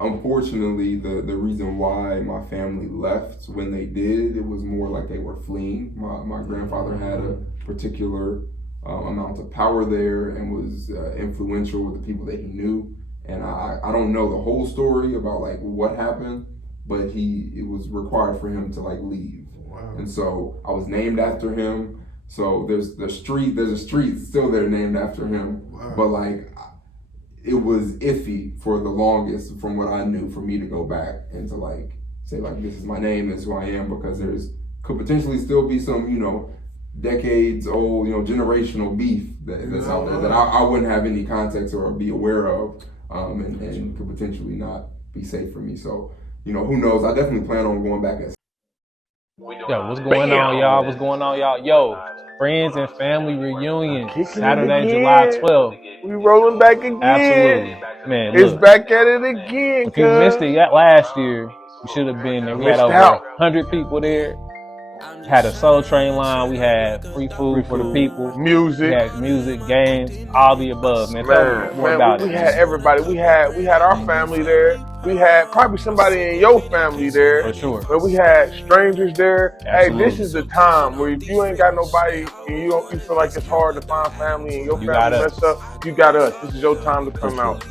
Unfortunately, the reason why my family left when they did, it was more like they were fleeing. My grandfather had a particular amount of power there and was influential with the people that he knew. And I don't know the whole story about like what happened, but it was required for him to like leave. Wow. And so I was named after him. So there's a street still there named after him. Wow. But like it was iffy for the longest from what I knew for me to go back and to like say like this is my name, this is who I am, because could potentially still be some, decades old, generational beef that's out there that I wouldn't have any context or be aware of, and could potentially not be safe for me. So, who knows? I definitely plan on going back at. Yo, what's going on, y'all? What's going on, y'all? Yo, friends and family reunion, Saturday, July 12th. We rolling back again. Absolutely. Man, It's look, back at it again, if you missed it last year, you should have been there. We had over 100 people there. Had a Soul Train line. We had free food for the people. Music. We had music, games, all the above, man. Tell me more about it. We had everybody. We had our family there. We had probably somebody in your family there. For sure. But we had strangers there. Absolutely. Hey, this is the time where if you ain't got nobody and you feel like it's hard to find family and your family messed up, you got us. This is your time to come out.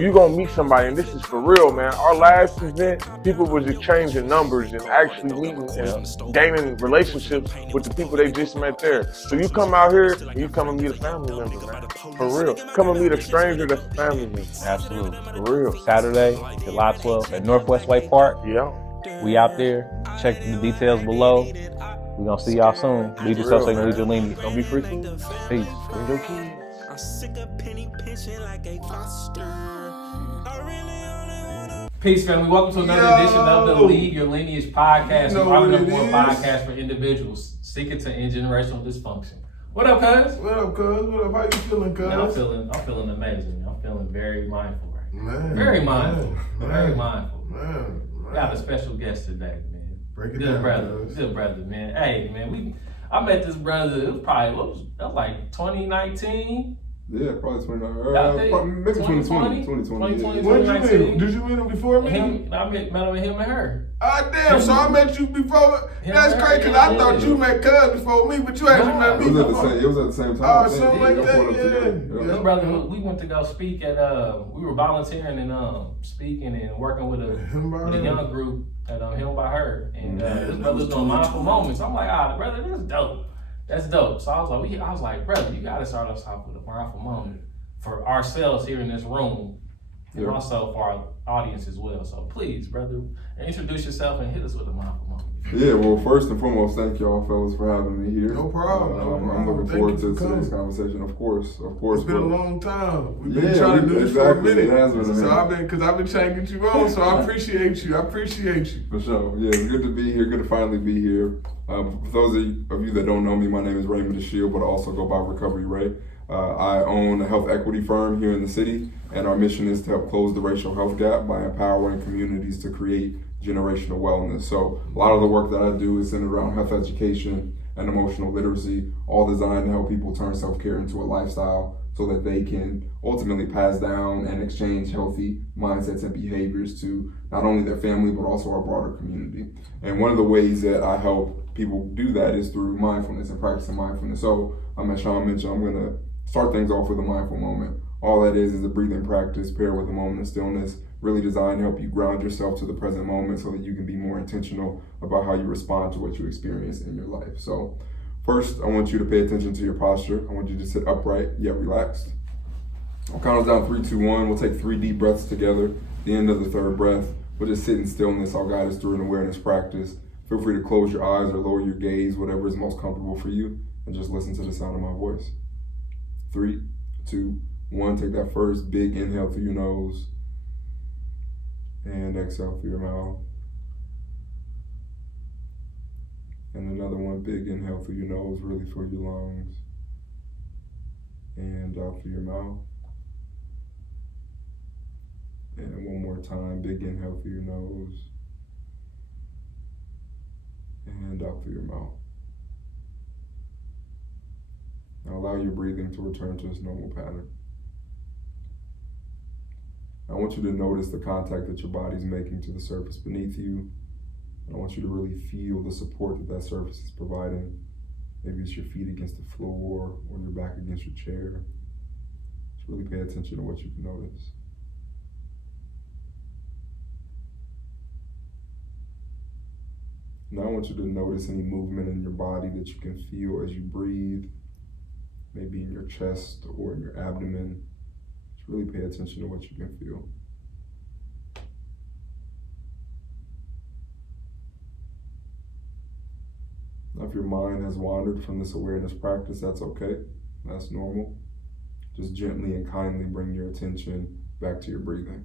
You gonna meet somebody, and this is for real, man. Our last event, people was exchanging numbers and actually meeting and gaining relationships with the people they just met there. So you come out here and you come and meet a family member, man. For real. Come and meet a stranger that's a family member. Absolutely. For real. Saturday, July 12th at Northwest Way Park. Yeah. We out there. Check the details below. We gonna see y'all soon. Lead yourself so you can lead your lineage. Don't be freaking. Peace. Bring your kids. Peace, family. Welcome to another edition of the Lead Your Lineage podcast. We're the number one podcast for individuals seeking to end generational dysfunction. What up, cuz? What up, cuz? What up? How you feeling, cuz? Man, I'm feeling amazing. I'm feeling very mindful right now. Man. Very mindful. Very mindful. Man. Got a special guest today, man. Break it Good down, brother. cuz. Good brother, man. Hey, man, I met this brother, it was probably, that was like 2019? Yeah, probably 2019. Maybe 2020. 2020. When did you meet him? Did you meet him before me? I met him with him and her. Ah, damn, so I met you before. That's crazy, because I thought you met cuz before me, but you actually met me before. It was at the same time. Oh, something like that, yeah. This brother, we went to go speak at, we were volunteering and speaking and working with a young group at Him by Her. And this brother's doing mindful moments. I'm like, brother, that's dope. That's dope. So I was like, brother, you gotta start us off with a mindful moment for ourselves here in this room, and also for our audience as well. So please, brother, introduce yourself and hit us with a mindful moment. Yeah, well, first and foremost, thank y'all fellas for having me here. No problem. I'm looking forward to today's conversation. Of course. It's been a long time. We've been trying to do this for a minute. It has been a minute. So I've been trying to get you on. So I appreciate you. For sure. Yeah, it's good to be here. Good to finally be here. For those of you that don't know me, my name is Ray Achille, but I also go by Recovery Ray. I own a health equity firm here in the city, and our mission is to help close the racial health gap by empowering communities to create generational wellness. So a lot of the work that I do is centered around health education and emotional literacy, all designed to help people turn self-care into a lifestyle so that they can ultimately pass down and exchange healthy mindsets and behaviors to not only their family, but also our broader community. And one of the ways that I help people do that is through mindfulness and practicing mindfulness. So as Sean mentioned, I'm gonna start things off with a mindful moment. All that is a breathing practice paired with a moment of stillness, really designed to help you ground yourself to the present moment so that you can be more intentional about how you respond to what you experience in your life. So first, I want you to pay attention to your posture. I want you to sit upright yet relaxed. I'll count us down 3, 2, 1. We'll take 3 deep breaths together. At the end of the third breath, we'll just sit in stillness. I'll guide us through an awareness practice. Feel free to close your eyes or lower your gaze, whatever is most comfortable for you, and just listen to the sound of my voice. 3, 2, 1. Take that first big inhale through your nose and exhale through your mouth. And another one, big inhale through your nose, really fill your lungs. And out through your mouth. And one more time, big inhale through your nose. And out through your mouth. Now allow your breathing to return to its normal pattern. I want you to notice the contact that your body's making to the surface beneath you. I want you to really feel the support that that surface is providing. Maybe it's your feet against the floor or your back against your chair. Just really pay attention to what you can notice. Now I want you to notice any movement in your body that you can feel as you breathe, maybe in your chest or in your abdomen. Just really pay attention to what you can feel. Now, if your mind has wandered from this awareness practice, that's okay. That's normal. Just gently and kindly bring your attention back to your breathing.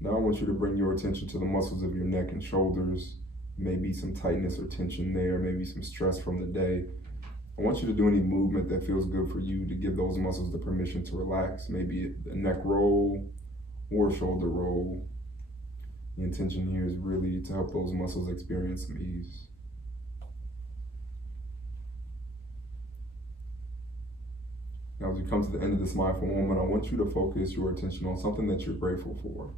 Now I want you to bring your attention to the muscles of your neck and shoulders. Maybe some tightness or tension there, maybe some stress from the day. I want you to do any movement that feels good for you to give those muscles the permission to relax. Maybe a neck roll or a shoulder roll. The intention here is really to help those muscles experience some ease. Now, as we come to the end of this mindful moment, I want you to focus your attention on something that you're grateful for.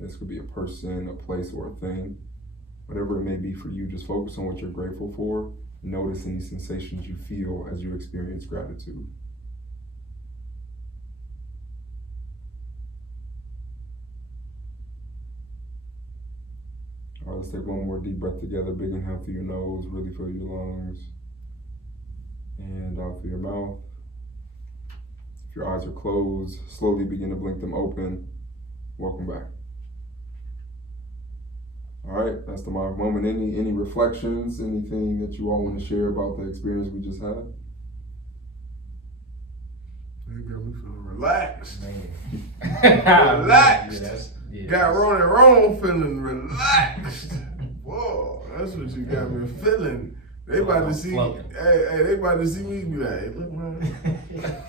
This could be a person, a place, or a thing. Whatever it may be for you, just focus on what you're grateful for. Notice any sensations you feel as you experience gratitude. All right, let's take one more deep breath together. Big inhale through your nose, really fill your lungs. And out through your mouth. If your eyes are closed, slowly begin to blink them open. Welcome back. All right, that's the mindful moment. Any reflections, anything that you all want to share about the experience we just had? You got me feeling relaxed. Relaxed. Yeah, got Ronnie feeling relaxed. Whoa, that's what you got me feeling. They about to see, they about to see me be like, hey, look, man.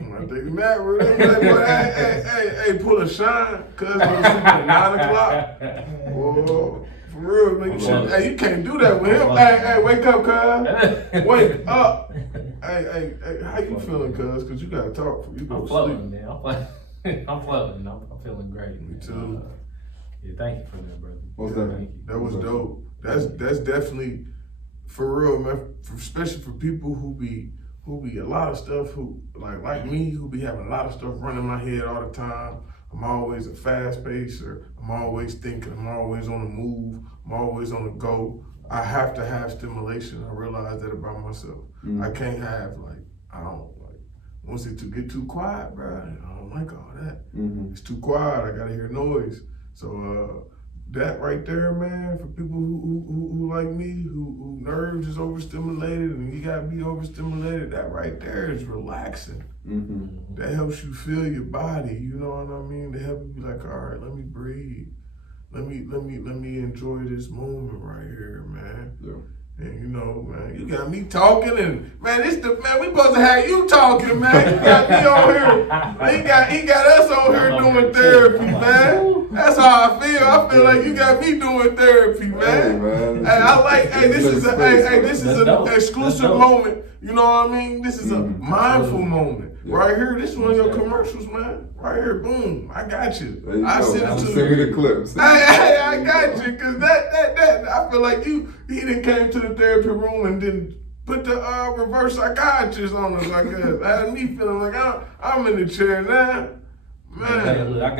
I take a nap, bro. Hey, pull a shine, cuz I'm sleeping at 9 o'clock. Whoa, for real, make sure. Hey, you can't do that with him. Hey, wake up, cuz. Wake up. Hey, how you feeling, cuz? Cuz you gotta talk for you go I'm floating, man. I'm floating. I'm feeling great. Me too. Yeah, thank you for that, brother. What's that? That was dope. That's definitely for real, man. Especially for people who be a lot of stuff who like me who be having a lot of stuff running my head all the time. I'm always a fast pacer. I'm always thinking. I'm always on the move. I'm always on the go. I have to have stimulation. I realize that about myself. I can't have once it get too quiet, bro. I don't like all that. It's too quiet. I gotta hear noise. So that right there, man, for people who like me, who nerves is overstimulated and you gotta be overstimulated, that right there is relaxing. That helps you feel your body, you know what I mean? To help you be like, all right, let me breathe. Let me enjoy this moment right here, man. Yeah. And you know, man, you got me talking and man, we supposed to have you talking, man. You got me on here. He got us on here doing therapy, man. That's how I feel. I feel like you got me doing therapy, man. This is an exclusive moment. You know what I mean? This is a mindful moment. Yeah. Right here, this is one of your commercials, man. Right here, boom, I got you. I send it to you. Send me the clips. I got you, cause that I feel like he done came to the therapy room and didn't put the reverse psychiatrist on us like that. Had me feeling like I'm in the chair now, man. Hey, look, I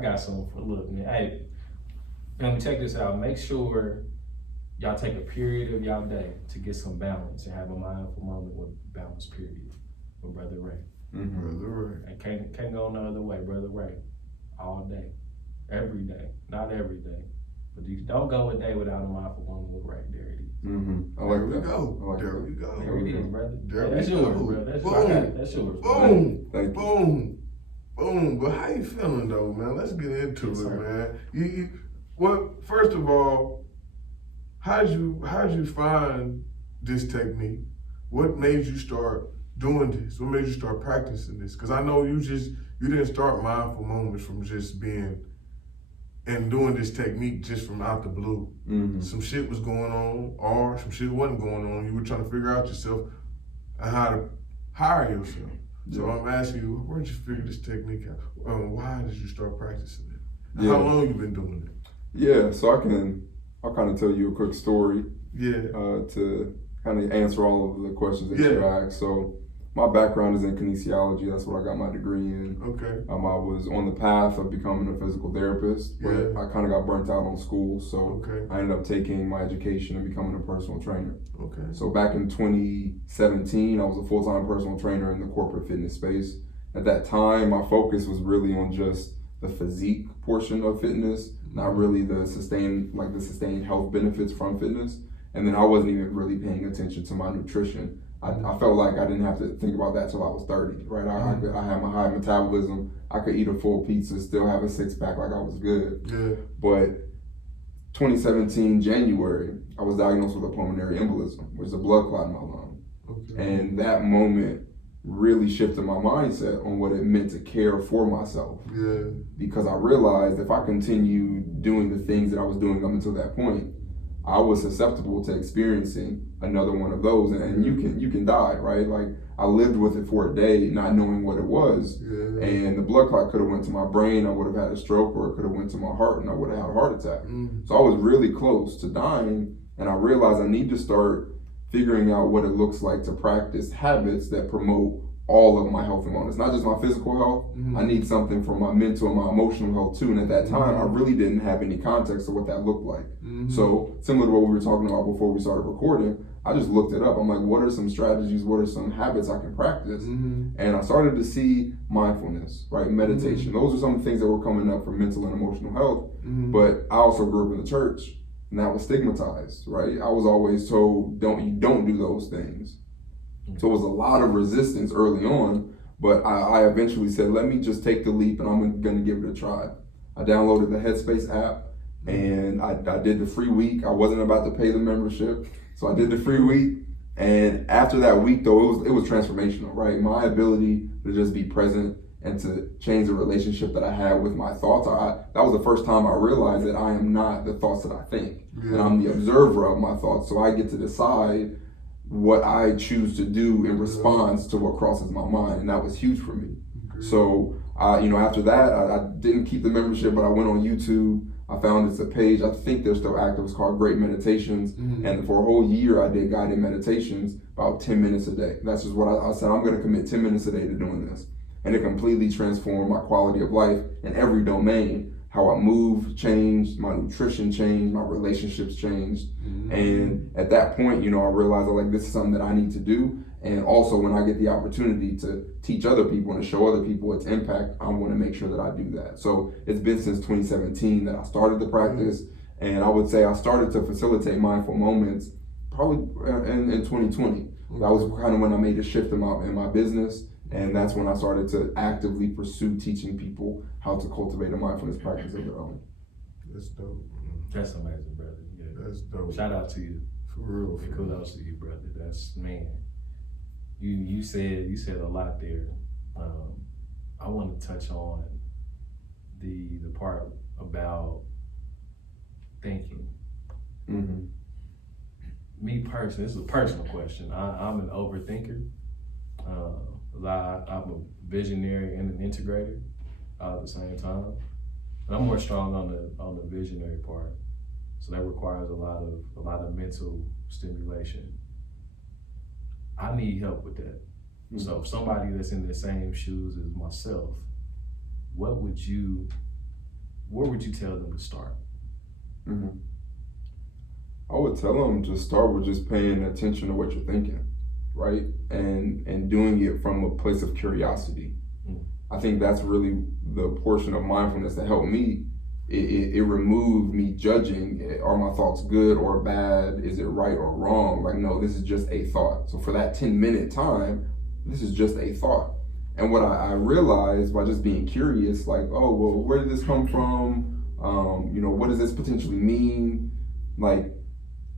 got something for look, man. Hey, let me check this out. Make sure y'all take a period of y'all day to get some balance and have a mindful moment with balance period with Brother Ray. Brother Ray. And can't go no other way, Brother Ray. All day, every day, not every day, but you don't go a day without a mindful moment with Ray. There it is. I like that. There we go. There it is, brother. That's yours, brother. That's yours. Boom. Thank you. Boom. But how you feeling though, man? Let's get into it, man. Well, first of all, how'd you find this technique? What made you start doing this? What made you start practicing this? Because I know you didn't start mindful moments from just being and doing this technique just from out the blue. Some shit was going on, or some shit wasn't going on. You were trying to figure out yourself and how hire yourself. So I'm asking you, where did you figure this technique out? Why did you start practicing it? How long you been doing it? Yeah, so I'll kind of tell you a quick story. Yeah. To kind of answer all of the questions that you asked. So my background is in kinesiology. That's what I got my degree in. Okay. I was on the path of becoming a physical therapist, but I kind of got burnt out on school. So I ended up taking my education and becoming a personal trainer. Okay. So back in 2017, I was a full-time personal trainer in the corporate fitness space. At that time, my focus was really on just the physique portion of fitness, not really the sustained health benefits from fitness. And then I wasn't even really paying attention to my nutrition. I felt like I didn't have to think about that till I was 30, right? I had my high metabolism. I could eat a full pizza, still have a six-pack like I was good. Yeah. But 2017, January, I was diagnosed with a pulmonary embolism, which is a blood clot in my lung. Okay. And that moment really shifted my mindset on what it meant to care for myself. Yeah. Because I realized if I continued doing the things that I was doing up until that point, I was susceptible to experiencing another one of those, and you can die, right? Like I lived with it for a day, not knowing what it was, and the blood clot could have went to my brain, I would have had a stroke, or it could have went to my heart, and I would have had a heart attack. So I was really close to dying, and I realized I need to start figuring out what it looks like to practice habits that promote all of my health and wellness, not just my physical health. I need something for my mental and my emotional health too. And at that time, I really didn't have any context of what that looked like. So similar to what we were talking about before we started recording, I just looked it up. I'm like, what are some strategies? What are some habits I can practice? And I started to see mindfulness, right? Meditation. Those are some things that were coming up for mental and emotional health. But I also grew up in the church, and that was stigmatized, right? I was always told, you don't do those things. So it was a lot of resistance early on, but I eventually said, let me just take the leap and I'm gonna give it a try. I downloaded the Headspace app and I did the free week. I wasn't about to pay the membership, so I did the free week. And after that week though, it was transformational, right? My ability to just be present and to change the relationship that I had with my thoughts. That was the first time I realized that I am not the thoughts that I think. And I'm the observer of my thoughts, so I get to decide what I choose to do in response to what crosses my mind, and that was huge for me. So, after that, I didn't keep the membership, but I went on YouTube. I found it's a page, I think they're still active, it's called Great Meditations, and for a whole year I did guided meditations, about 10 minutes a day. That's just what I said, I'm gonna commit 10 minutes a day to doing this. And it completely transformed my quality of life in every domain. How I moved changed, my nutrition changed, my relationships changed. And at that point, I realized this is something that I need to do. And also when I get the opportunity to teach other people and to show other people its impact, I want to make sure that I do that. So it's been since 2017 that I started the practice. And I would say I started to facilitate mindful moments probably in 2020. That was kind of when I made a shift in my business. And that's when I started to actively pursue teaching people how to cultivate a mindfulness practice of their own. That's dope. That's amazing, brother. Yeah. That's dope. Shout out to you. For real. And kudos to you, brother. That's, man. You said a lot there. I want to touch on the part about thinking. Me personally, this is a personal question. I'm an overthinker. I'm a visionary and an integrator all at the same time. And I'm more strong on the visionary part. So that requires a lot of mental stimulation. I need help with that. So if somebody that's in the same shoes as myself, where would you tell them to start? I would tell them to start with just paying attention to what you're thinking, right? And doing it from a place of curiosity. I think that's really the portion of mindfulness that helped me. It removed me judging, are my thoughts good or bad? Is it right or wrong? Like, no, this is just a thought. So for that 10-minute time, this is just a thought. And what I realized by just being curious, like, oh, well, where did this come from? What does this potentially mean? Like,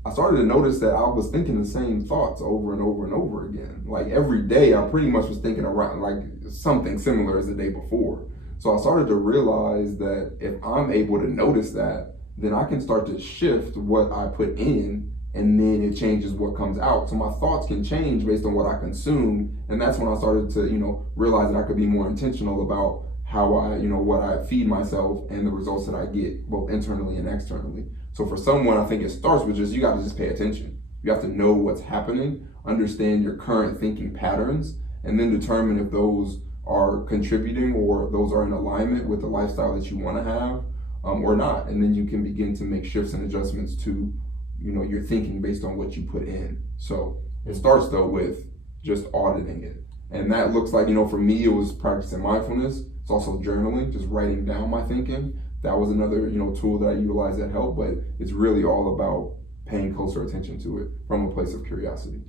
I started to notice that I was thinking the same thoughts over and over and over again. Like every day, I pretty much was thinking around like something similar as the day before. So I started to realize that if I'm able to notice that, then I can start to shift what I put in and then it changes what comes out. So my thoughts can change based on what I consume, and that's when I started to, realize that I could be more intentional about how I, what I feed myself and the results that I get, both internally and externally. So for someone, I think it starts with you got to just pay attention. You have to know what's happening, understand your current thinking patterns, and then determine if those are contributing or those are in alignment with the lifestyle that you want to have, or not. And then you can begin to make shifts and adjustments to, your thinking based on what you put in. So it starts though with just auditing it. And that looks like, for me, it was practicing mindfulness. It's also journaling, just writing down my thinking. That was another, tool that I utilized that helped, but it's really all about paying closer attention to it from a place of curiosity.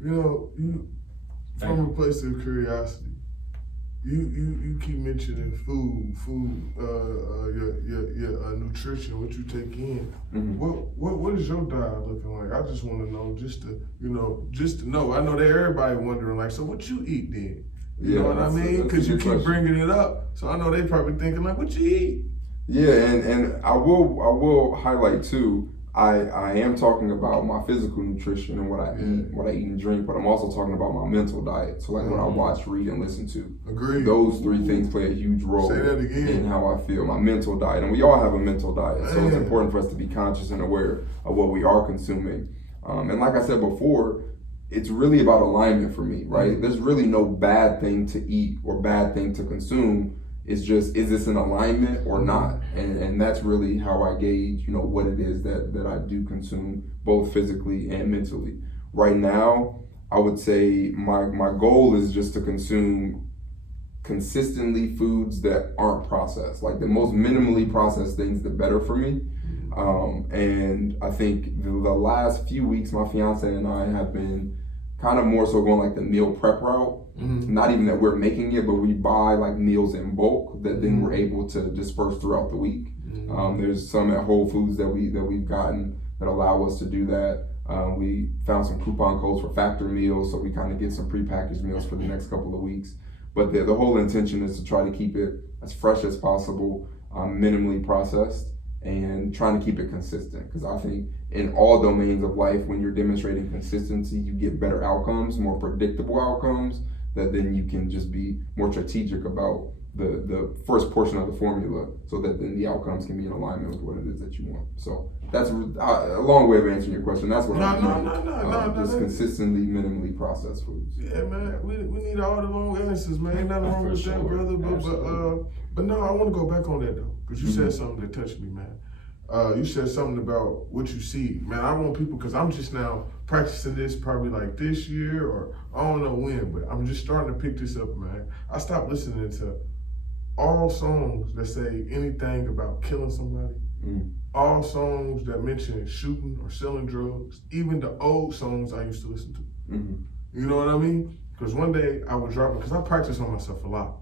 From a place of curiosity, you keep mentioning food, your nutrition, what you take in. Mm-hmm. What is your diet looking like? I just want to know, just to know. I know that everybody wondering, like, so what you eat then? You know what I mean? Because you keep bringing it up, so I know they probably thinking like, what you eat? Yeah, and I will highlight too. I am talking about my physical nutrition and what I eat and drink, but I'm also talking about my mental diet. So like what I watch, read, and listen to. Agreed. Those three things play a huge role in how I feel. My mental diet, and we all have a mental diet, so it's important for us to be conscious and aware of what we are consuming. And like I said before, it's really about alignment for me, right? There's really no bad thing to eat or bad thing to consume. It's just, is this in alignment or not? And that's really how I gauge, what it is that I do consume, both physically and mentally. Right now, I would say my goal is just to consume consistently foods that aren't processed. Like the most minimally processed things, the better for me. And I think the last few weeks, my fiance and I have been kind of more so going like the meal prep route. Mm-hmm. Not even that we're making it, but we buy like meals in bulk that then we're able to disperse throughout the week. Mm-hmm. There's some at Whole Foods that we've gotten that allow us to do that. We found some coupon codes for factor meals, so we kind of get some prepackaged meals for the next couple of weeks. But the whole intention is to try to keep it as fresh as possible, minimally processed, and trying to keep it consistent. Because I think in all domains of life, when you're demonstrating consistency, you get better outcomes, more predictable outcomes, that then you can just be more strategic about the first portion of the formula, so that then the outcomes can be in alignment with what it is that you want. So that's a long way of answering your question. That's what I'm doing. Just consistently, minimally processed foods. Yeah, man, we need all the long answers, man. Ain't nothing wrong with that, brother. But no, I want to go back on that though, because you said something that touched me, man. You said something about what you see. Man, I want people, because I'm just now practicing this probably like this year, or I don't know when, but I'm just starting to pick this up, man. I stopped listening to all songs that say anything about killing somebody, all songs that mention shooting or selling drugs, even the old songs I used to listen to. Mm-hmm. You know what I mean? Because one day I was driving, because I practice on myself a lot.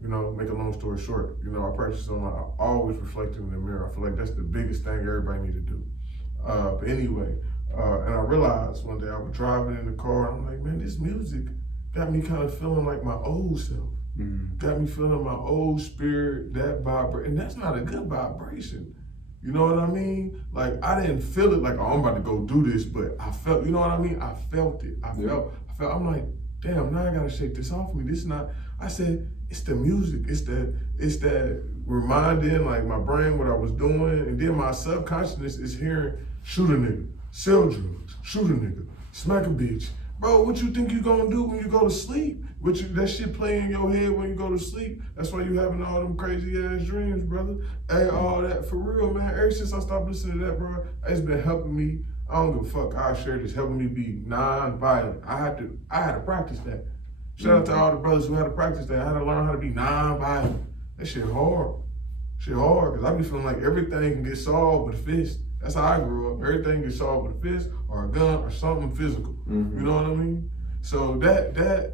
Make a long story short, I practice on I always reflecting in the mirror. I feel like that's the biggest thing everybody need to do. But anyway, and I realized one day I was driving in the car, and I'm like, man, this music got me kind of feeling like my old self. Mm-hmm. Got me feeling my old spirit, that vibration, and that's not a good vibration. You know what I mean? Like, I didn't feel it like, oh, I'm about to go do this, but I felt, you know what I mean? I felt it. I felt, I'm like, damn, now I gotta shake this off me. This not, I said, it's the music. It's that reminding, like, my brain what I was doing, and then my subconsciousness is hearing, shoot a nigga, sell drugs, shoot a nigga, smack a bitch. Bro, what you think you gonna do when you go to sleep? That shit play in your head when you go to sleep. That's why you having all them crazy ass dreams, brother. Hey, all that, for real, man. Ever since I stopped listening to that, bro, it's been helping me. I don't give a fuck. I share this, helping me be non-violent. I had to practice that. Shout out to all the brothers who had to practice that. I had to learn how to be non-violent. That shit hard. Because I be feeling like everything can get solved with a fist. That's how I grew up. Everything gets solved with a fist or a gun or something physical. Mm-hmm. You know what I mean? So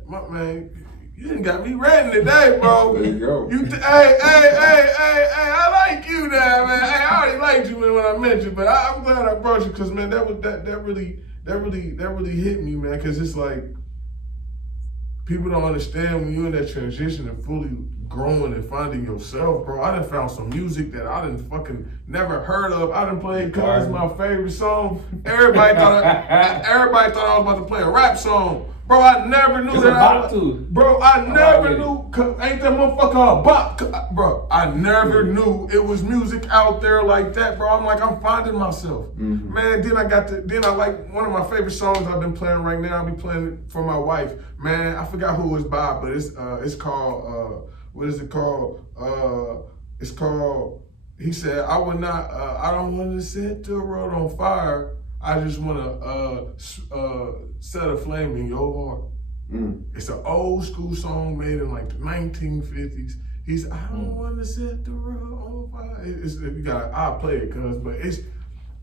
my man, you done got me ranting today, bro. There you go. Hey, I like you now, man. Hey, I already liked you, man, when I met you, but I'm glad I brought you, because, man, that really hit me, man, because it's like, people don't understand when you're in that transition and fully growing and finding yourself, bro. I done found some music that I done fucking never heard of. I done played Cuz my favorite song. Everybody thought I was about to play a rap song. Bro, I never knew Bro, I never knew. Ain't that motherfucker a bop? Bro, I never knew it was music out there like that, bro. I'm finding myself. Man, then I like one of my favorite songs I've been playing right now. I'll be playing it for my wife. Man, I forgot who it was by, but it's called, what is it called? It's called, he said, I don't want to set the world on fire. I just want to set a flame in your heart. It's an old school song made in like the 1950s. He said, I don't want to set the world on fire. I'll play it, but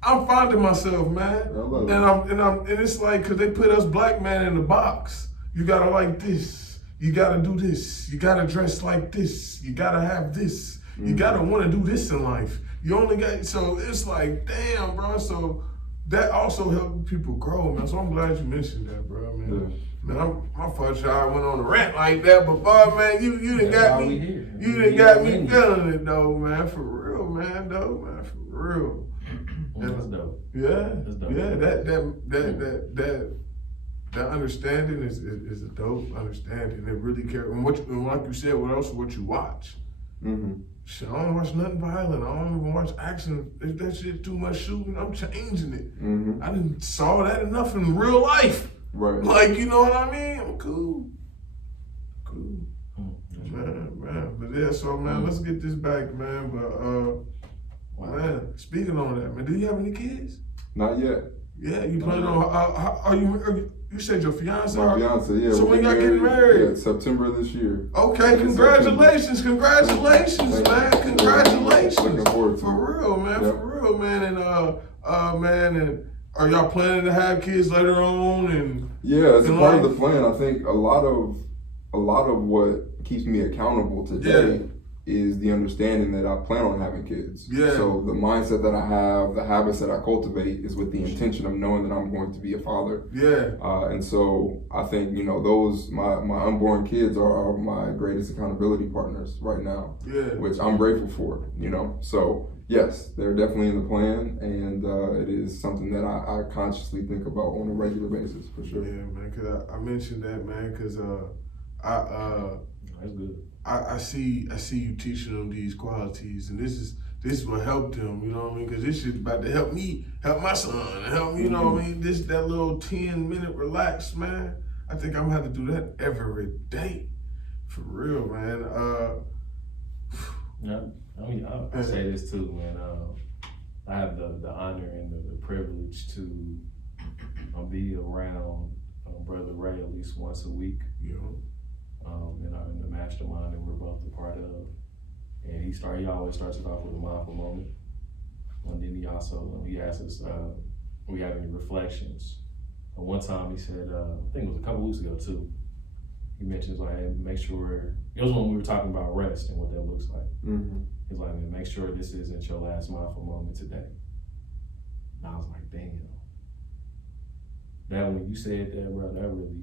I'm finding myself, man. And it's like, cause they put us black men in the box. You gotta like this. You gotta do this. You gotta dress like this. You gotta have this. You gotta want to do this in life. You only got, so it's like, damn, bro. So that also helped people grow, man. So I'm glad you mentioned that, bro, man. Yeah. Man, my first child went on a rant like that, but boy, man, you done got me feeling it though, man. For real, man, for real. That's dope. Yeah, that's dope. Yeah. That understanding is a dope understanding. It really cares. And like you said, what you watch. Shit, I don't watch nothing violent. I don't even watch action. If that shit too much shooting, I'm changing it. I didn't saw that enough in real life. Right. Like, you know what I mean? I'm cool. Man. But yeah, so man, let's get this back, man. But man, speaking on that, man, do you have any kids? Not yet. Yeah, you planning on? Are you said your fiance? My fiance, yeah. So when y'all getting married? Yeah, September this year. Okay, congratulations, man. Congratulations. Looking forward to it. For real, man. And are y'all planning to have kids later on? And yeah, it's part of the plan. I think a lot of what keeps me accountable today is the understanding that I plan on having kids. Yeah. So the mindset that I have, the habits that I cultivate is with the intention of knowing that I'm going to be a father. Yeah. And so I think, my unborn kids are my greatest accountability partners right now. Yeah. Which I'm grateful for, So yes, they're definitely in the plan, and it is something that I consciously think about on a regular basis, for sure. Yeah, man, because I mentioned that, man, because that's good. I see you teaching them these qualities, and this is what helped them, you know what I mean? Because this shit's about to help me, help my son, help me, you know what I mean? That little 10-minute relax, man. I think I'm gonna have to do that every day, for real, man. I'll say this too, man. I have the honor and the privilege to be around Brother Ray at least once a week. In the mastermind that we're both a part of. And he always starts it off with a mindful moment. And then he also, he asks us, we have any reflections. And one time he said, I think it was a couple weeks ago too, he mentions like, hey, make sure, it was when we were talking about rest and what that looks like. He's like, man, make sure this isn't your last mindful moment today. And I was like, damn. That when you said that, bro,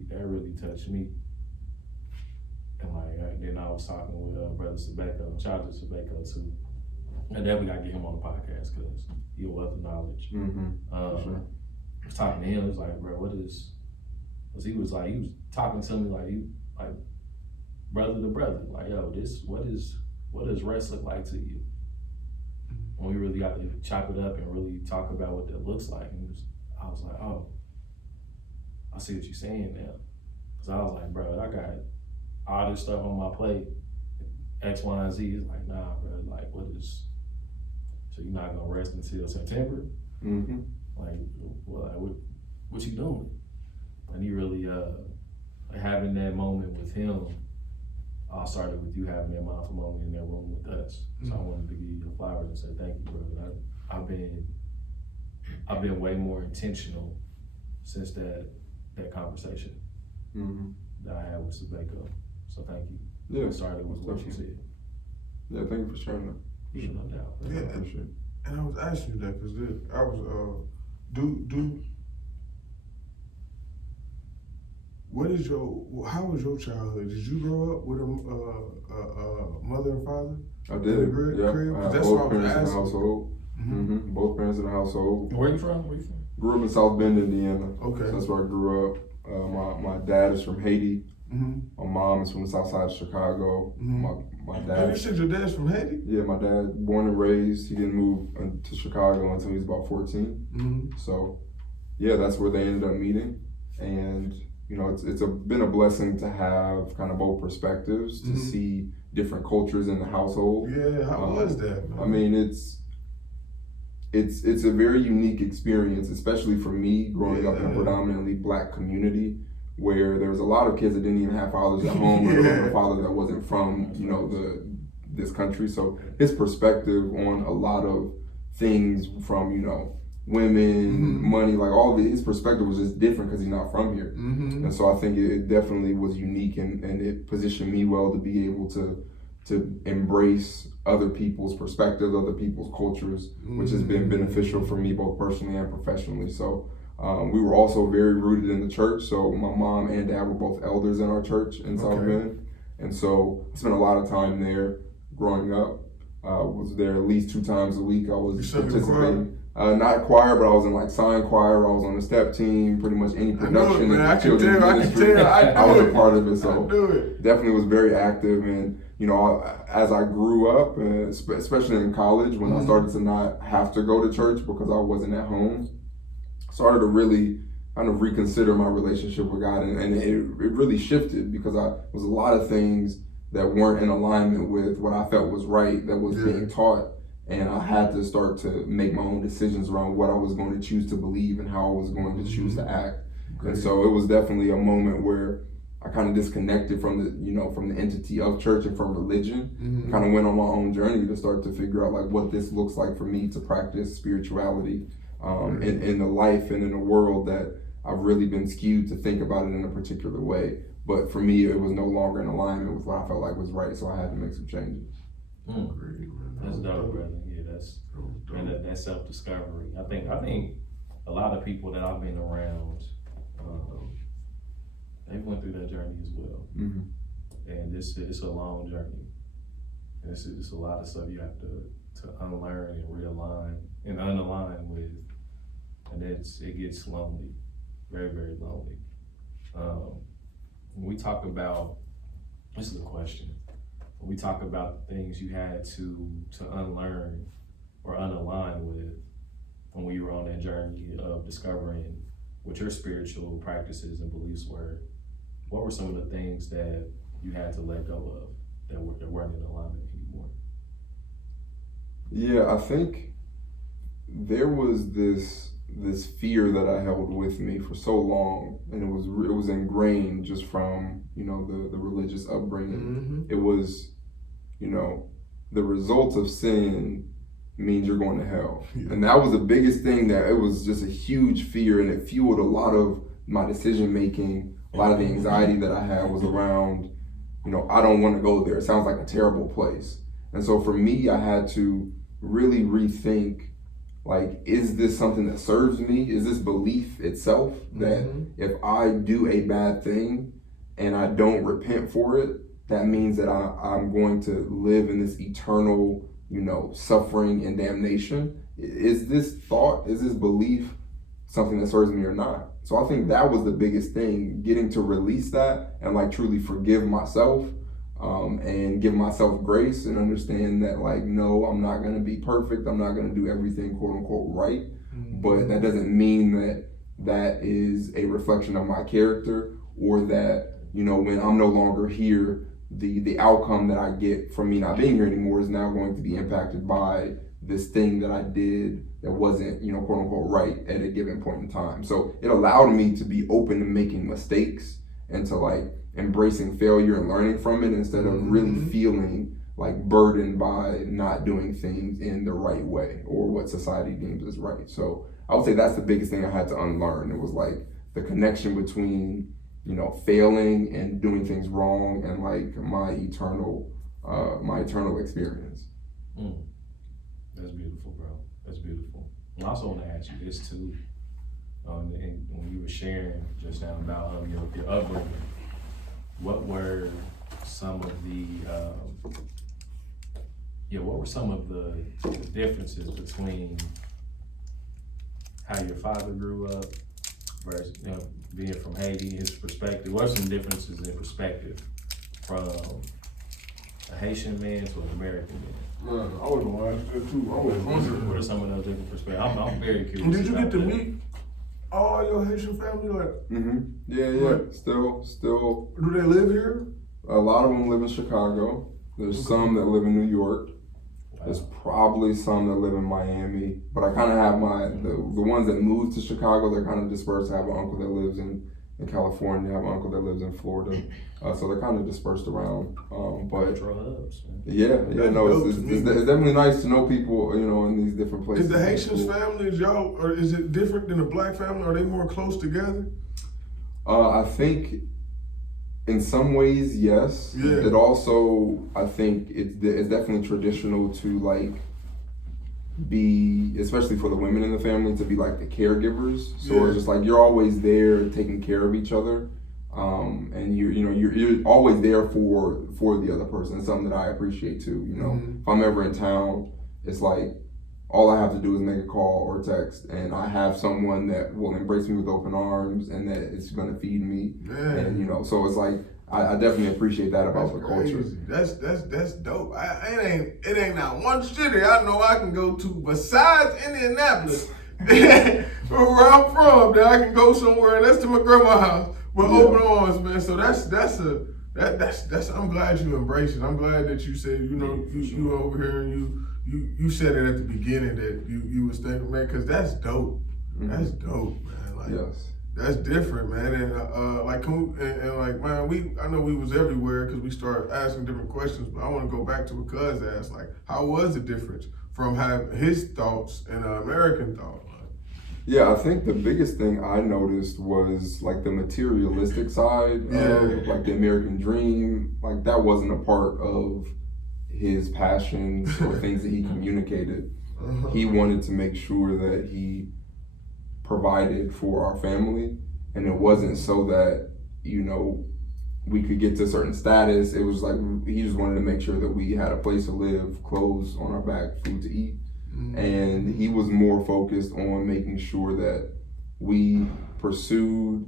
that really touched me. And then I was talking with Brother Sabeko, shout out to Sabeko too. And then we gotta get him on the podcast because he's a wealth of knowledge. I was talking to him, he was like, bro, he was talking to me like brother to brother. Like, yo, what does rest look like to you? And we really got to chop it up and really talk about what that looks like. And I was like, oh, I see what you're saying now. Cause I was like, bro, I got all this stuff on my plate, X, Y, and Z. Is like, nah, bro, like, so you're not gonna rest until September? Like, what you doing? And he really, having that moment with him, all started with you having that mindful moment in that room with us. So I wanted to give you the flowers and say thank you, brother. I've been way more intentional since that conversation that I had with Sabeko. So thank you. Yeah. It started with what you said. Yeah, thank you for sharing that. Yeah, no doubt. Yeah, and I was asking you that because I was How was your childhood? Did you grow up with a mother and father? I did. Crib? I had That's both what I was parents in the asking. household. Both parents in the household. Where you from? Grew up in South Bend, Indiana. Okay. So that's where I grew up. My dad is from Haiti. My mom is from the south side of Chicago. My dad. You said your dad's from Haiti? Yeah, my dad, born and raised. He didn't move to Chicago until he was about 14. So, yeah, that's where they ended up meeting. And you know, it's been a blessing to have kind of both perspectives to see different cultures in the household. Yeah, how was that, man? I mean, it's a very unique experience, especially for me growing up in a predominantly Black community where there was a lot of kids that didn't even have fathers at home or a father that wasn't from, you know, this country. So his perspective on a lot of things from, you know, women, money, like all of it, his perspective was just different because he's not from here. And so I think it definitely was unique and it positioned me well to be able to embrace other people's perspectives, other people's cultures, which has been beneficial for me both personally and professionally. So we were also very rooted in the church. So my mom and dad were both elders in our church in South Bend. And so I spent a lot of time there growing up. Was there at least 2 times a week. I was participating. Not choir, but I was in like sign choir. I was on the step team. Pretty much any production in the children's ministry, I was a part of it. So definitely was very active. And you know, as I grew up, especially in college, when I started to not have to go to church because I wasn't at home, started to really kind of reconsider my relationship with God, and it really shifted because I was a lot of things that weren't in alignment with what I felt was right that was being taught. And I had to start to make my own decisions around what I was going to choose to believe and how I was going to choose to act. And so it was definitely a moment where I kind of disconnected from the entity of church and from religion. Kind of went on my own journey to start to figure out like what this looks like for me to practice spirituality in the life and in a world that I've really been skewed to think about it in a particular way. But for me, it was no longer in alignment with what I felt like was right, so I had to make some changes. That's dope, brother. Yeah, that's self-discovery. I think a lot of people that I've been around, they went through that journey as well. And it's a long journey. And it's a lot of stuff you have to unlearn and realign and unalign with, and it gets lonely, very, very lonely. When we talk about, this is a question. When we talk about the things you had to unlearn or unalign with when you were on that journey of discovering what your spiritual practices and beliefs were, what were some of the things that you had to let go of that weren't in alignment anymore? Yeah, I think there was this fear that I held with me for so long, and it was ingrained just from, you know, the religious upbringing. It was, you know, the result of sin means you're going to hell. And that was the biggest thing, that it was just a huge fear, and it fueled a lot of my decision making. A lot of the anxiety that I had was around, you know, I don't want to go there. It sounds like a terrible place. And so for me, I had to really rethink, like, is this something that serves me? Is this belief itself that if I do a bad thing and I don't repent for it, that means that I'm going to live in this eternal, you know, suffering and damnation? Is this thought, is this belief something that serves me or not? So I think that was the biggest thing, getting to release that and like truly forgive myself and give myself grace and understand that, like, no, I'm not going to be perfect. I'm not going to do everything quote unquote right. But that doesn't mean that is a reflection of my character, or that, you know, when I'm no longer here, the outcome that I get from me not being here anymore is now going to be impacted by this thing that I did that wasn't, you know, quote unquote right at a given point in time. So it allowed me to be open to making mistakes and to like embracing failure and learning from it, instead of really feeling like burdened by not doing things in the right way or what society deems as right. So I would say that's the biggest thing I had to unlearn. It was like the connection between, you know, failing and doing things wrong and like my eternal experience. That's beautiful, bro. That's beautiful. I also want to ask you this too. And when you were sharing just now about your upbringing, what were some of the differences between how your father grew up versus being from Haiti, his perspective? What are some differences in perspective from a Haitian man to an American man? Man, I was gonna ask that too. I was wondering. What are some of those different perspectives? I'm very curious. Did you get to that. meet all your Haitian family? Like, Yeah. Right. Still. do they live here? A lot of them live in Chicago. There's some that live in New York. There's probably some that live in Miami. But I kind of have the ones that moved to Chicago, they're kind of dispersed. I have an uncle that lives in California. I have an uncle that lives in Florida. So they're kind of dispersed around. But it's definitely nice to know people, in these different places. Is the Haitians families, y'all, or is it different than the black family? Are they more close together? I think in some ways, yes. Yeah. It also, I think it's definitely traditional to like be, especially for the women in the family, to be like the caregivers. So it's just like you're always there taking care of each other. And you're always there for the other person. It's something that I appreciate too. If I'm ever in town, it's like all I have to do is make a call or text, and I have someone that will embrace me with open arms and that is going to feed me. And so it's like I definitely appreciate that about the culture. That's dope. It ain't not one city I know I can go to besides Indianapolis, where I'm from, that I can go somewhere. That's to my grandma's house. With open arms, man. So that's I'm glad you embrace it. I'm glad that you said, you over here and you said it at the beginning that you was thinking, man, because that's dope. That's dope, man. Like, that's different, man. And man, I know we was everywhere because we started asking different questions, but I want to go back to what Cuz asked, like, how was the difference from having his thoughts and American thoughts? Yeah, I think the biggest thing I noticed was like the materialistic side of like the American dream. Like that wasn't a part of his passions or things that he communicated. He wanted to make sure that he provided for our family, and it wasn't so that, we could get to a certain status. It was like he just wanted to make sure that we had a place to live, clothes on our back, food to eat. And he was more focused on making sure that we pursued,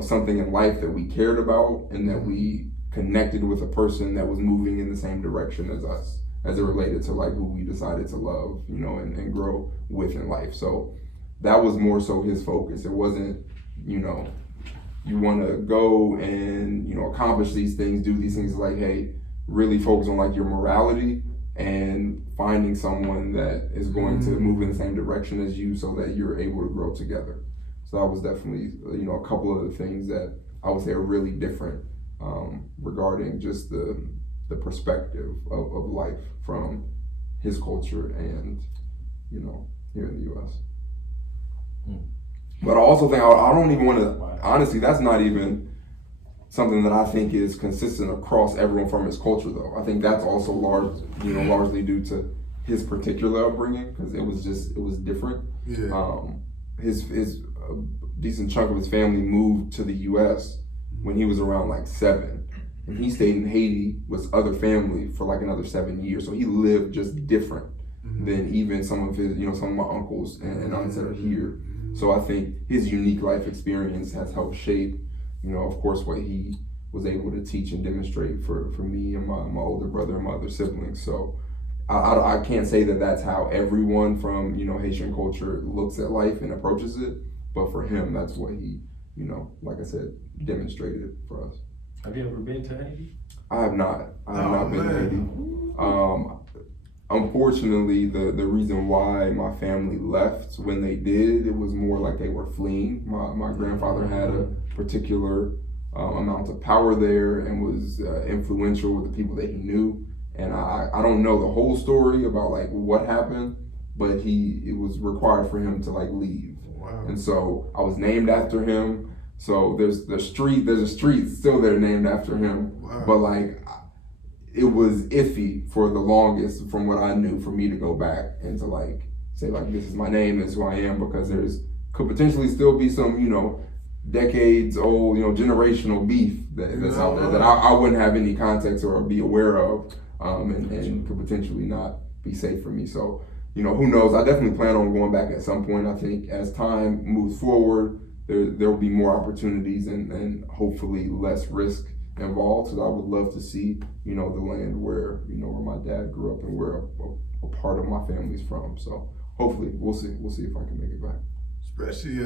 something in life that we cared about, and that we connected with a person that was moving in the same direction as us, as it related to like who we decided to love, and grow with in life. So that was more so his focus. It wasn't, you want to go and, accomplish these things, do these things. Like, hey, really focus on like your morality and finding someone that is going to move in the same direction as you so that you're able to grow together. So that was definitely, a couple of the things that I would say are really different regarding just the perspective of life from his culture and, here in the U.S. But I also think I don't even want to, honestly, that's not even something that I think is consistent across everyone from his culture, though. I think that's also largely due to his particular upbringing, because it was different. His decent chunk of his family moved to the U.S. when he was around like 7, and he stayed in Haiti with other family for like another 7 years. So he lived just different than even some of his, some of my uncles and aunts that are here. So I think his unique life experience has helped shape, of course, what he was able to teach and demonstrate for me and my older brother and my other siblings. So I can't say that that's how everyone from, Haitian culture looks at life and approaches it. But for him, that's what he, like I said, demonstrated for us. Have you ever been to Haiti? I have not. I have not been to Haiti. Unfortunately, the reason why my family left when they did, it was more like they were fleeing. My grandfather had a particular amount of power there and was influential with the people that he knew. And I don't know the whole story about like what happened, but it was required for him to like leave. Wow. And so I was named after him. So there's a street still there named after him. Wow. But like, it was iffy for the longest, from what I knew, for me to go back and to like say like, this is my name, this is who I am, because there's could potentially still be some, you know, decades old, you know, generational beef that's out there that I wouldn't have any context or be aware of, and could potentially not be safe for me. So, you know, who knows? I definitely plan on going back at some point. I think as time moves forward, there will be more opportunities and hopefully less risk involved. So I would love to see, you know, the land where, you know, where my dad grew up and where a part of my family's from. So hopefully we'll see if I can make it back. Especially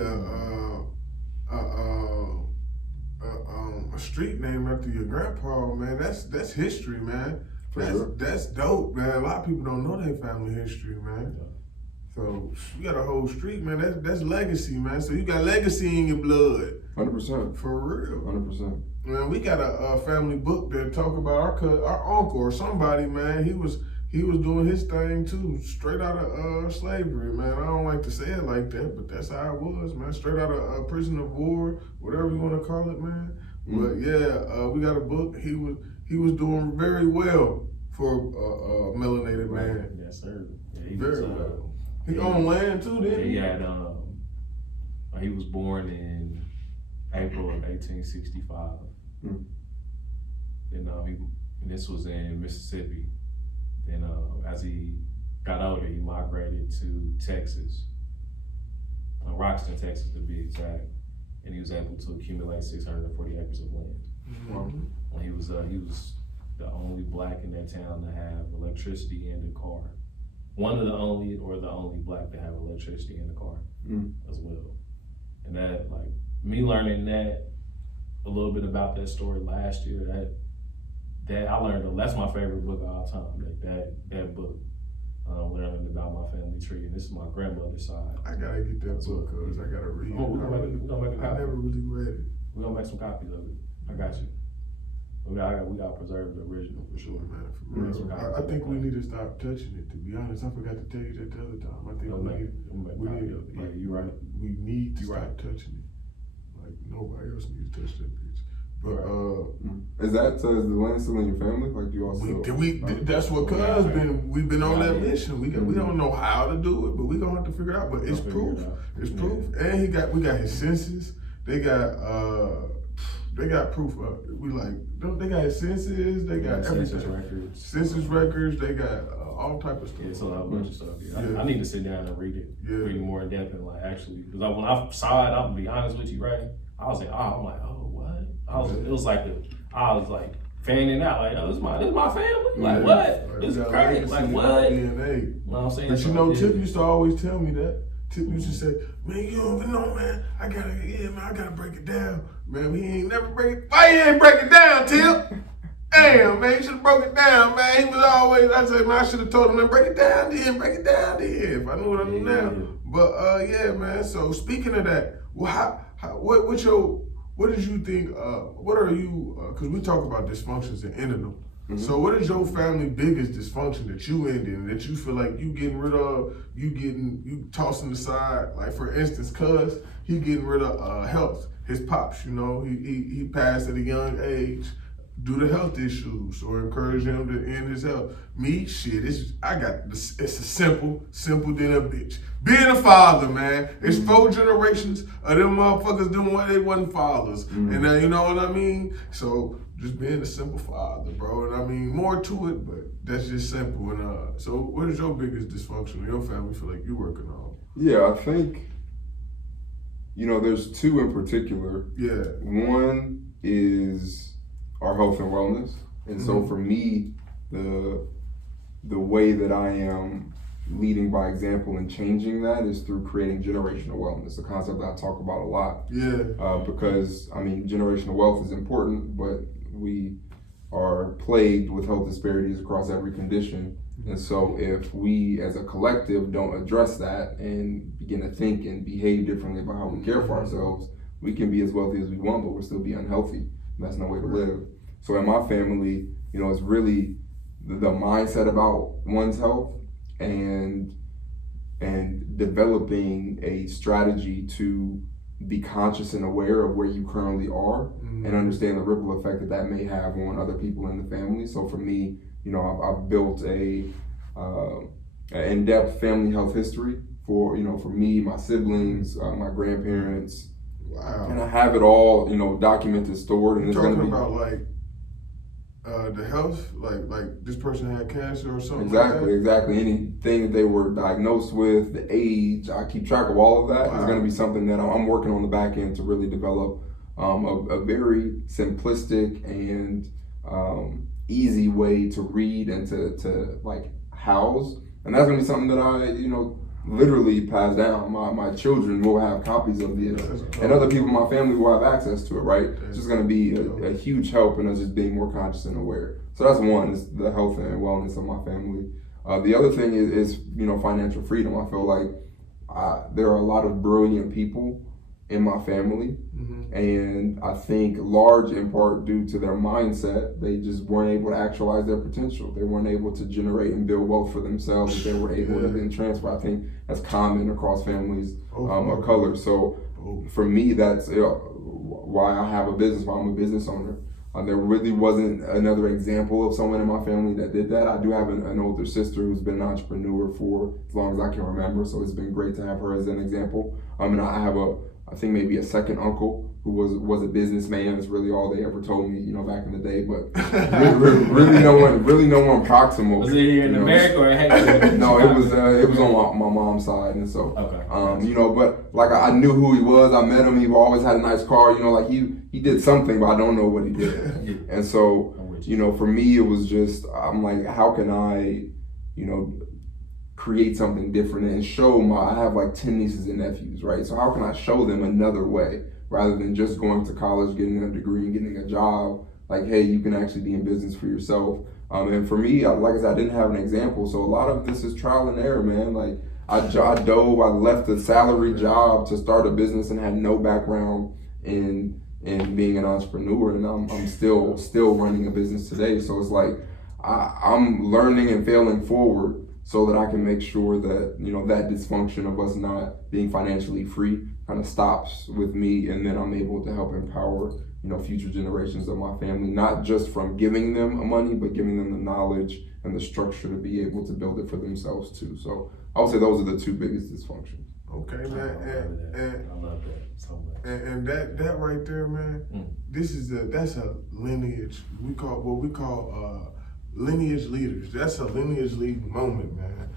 a street name after your grandpa, man. That's history, man. That's dope, man. A lot of people don't know their family history, man. So you got a whole street, man. That's legacy, man. So you got legacy in your blood. 100%. For real. 100%. Man, we got a family book that talk about our uncle or somebody, man. He was doing his thing too, straight out of slavery, man. I don't like to say it like that, but that's how it was, man. Straight out of prison of war, whatever you want to call it, man. But yeah, we got a book. He was doing very well for a melanated man. Yes, sir. Yeah, he very was, well. He owned land too, didn't he? He had he was born in April of 1865. And this was in Mississippi. Then as he got older, he migrated to Texas, Roxton, Texas to be exact, and he was able to accumulate 640 acres of land. Mm-hmm. And he was the only black in that town to have electricity and a car. One of the only, or the only black to have electricity in the car as well. And that, like, me learning that, a little bit about that story last year, that I learned, that's my favorite book of all time, that book, learning about my family tree, and this is my grandmother's side. I gotta get that book, cause I gotta read it. We're gonna make a copy. I never really read it. We're gonna make some copies of it. I got you. We gotta preserve the original for sure. Man, for real. I think we need to stop touching it, to be honest. I forgot to tell you that the other time. I think you're right. We need to stop touching it. Like nobody else needs to touch that bitch. But is the land still in your family? Like you also that's what cuz we've been on that mission. We don't know how to do it, but we gonna have to figure it out. But it's proof. It's proof. And we got his census. They got proof of it. They got his census, they got everything. Census records, they got all type of stuff. Yeah, it's a bunch of stuff. Yeah. I need to sit down and read it. Read it more in depth and like actually, because when I saw it, I'm gonna be honest with you, right? I was like, oh, what? It was like I was like fanning out, like, oh, this is my family. Like what? This is crazy. Like what? DNA. You know what I'm saying? But you know, Tip used to always tell me that. Tip used to say, man, you don't even know, man. I gotta break it down. Man, he ain't never break it. Why you ain't break it down, Tip? Damn, man, you should have broke it down, man. He was always, I said, man, I should have told him, man, break it down then, if I knew what I knew now. But yeah, man, so speaking of that, well, what did you think, what are you, because we talk about dysfunctions and ending them. So what is your family biggest dysfunction that you ended and that you feel like you getting rid of, you tossing aside? Like for instance, cuz he getting rid of health. His pops, you know, he passed at a young age due to health issues or encourage him to end his health. Me, shit, it's a simple than a bitch. Being a father, man, it's 4 generations of them motherfuckers doing what they wasn't fathers. And you know what I mean? So just being a simple father, bro. And I mean, more to it, but that's just simple. And so what is your biggest dysfunction in your family feel like you're working on? Yeah, I think, you know, there's 2 in particular. Yeah. One is our health and wellness. And so for me, the way that I am leading by example and changing that is through creating generational wellness, a concept that I talk about a lot. Yeah. Because, I mean, generational wealth is important, but we are plagued with health disparities across every condition. And so if we as a collective don't address that and begin to think and behave differently about how we care for ourselves, we can be as wealthy as we want, but we'll still be unhealthy. That's no way to live. So in my family, you know, it's really the mindset about one's health and developing a strategy to be conscious and aware of where you currently are and understand the ripple effect that may have on other people in the family. So for me, you know, I've built a in-depth family health history for me, my siblings, my grandparents. Wow. And I have it all, documented, stored, and You're it's gonna talking be about like the health, like this person had cancer or something. Exactly, like that? exactly. Anything that they were diagnosed with, the age, I keep track of all of that. Wow. It's going to be something that I'm working on the back end to really develop a very simplistic and easy way to read and to like house. And that's going to be something that I, literally pass down. My children will have copies of this, and other people in my family will have access to it, right? It's just going to be a huge help in us just being more conscious and aware. So that's one, is the health and wellness of my family. The other thing is financial freedom. I feel like there are a lot of brilliant people in my family, and I think large in part due to their mindset, they just weren't able to actualize their potential. They weren't able to generate and build wealth for themselves that they were able to then transfer. I think that's common across families of color. So for me, that's why I have a business, why I'm a business owner. There really wasn't another example of someone in my family that did that. I do have an older sister who's been an entrepreneur for as long as I can remember, so it's been great to have her as an example. And I have I think maybe a second uncle who was a businessman. It's really all they ever told me, back in the day. But really no one proximal. Was it here in America or Haiti? No, it was on my mom's side, and so but like I knew who he was. I met him. He always had a nice car. Like he did something, but I don't know what he did. And so for me, it was just I'm like, how can I, create something different and show I have like 10 nieces and nephews, right? So how can I show them another way rather than just going to college, getting a degree and getting a job? Like, hey, you can actually be in business for yourself. And for me, like I said, I didn't have an example. So a lot of this is trial and error, man. Like I left a salary job to start a business and had no background in being an entrepreneur. And I'm still running a business today. So it's like, I'm learning and failing forward so that I can make sure that, that dysfunction of us not being financially free kind of stops with me, and then I'm able to help empower, future generations of my family, not just from giving them money, but giving them the knowledge and the structure to be able to build it for themselves too. So I would say those are the two biggest dysfunctions. Okay, man, I love that so much. And that right there, man, that's a lineage. We call lineage leaders. That's a lineage leading moment, man.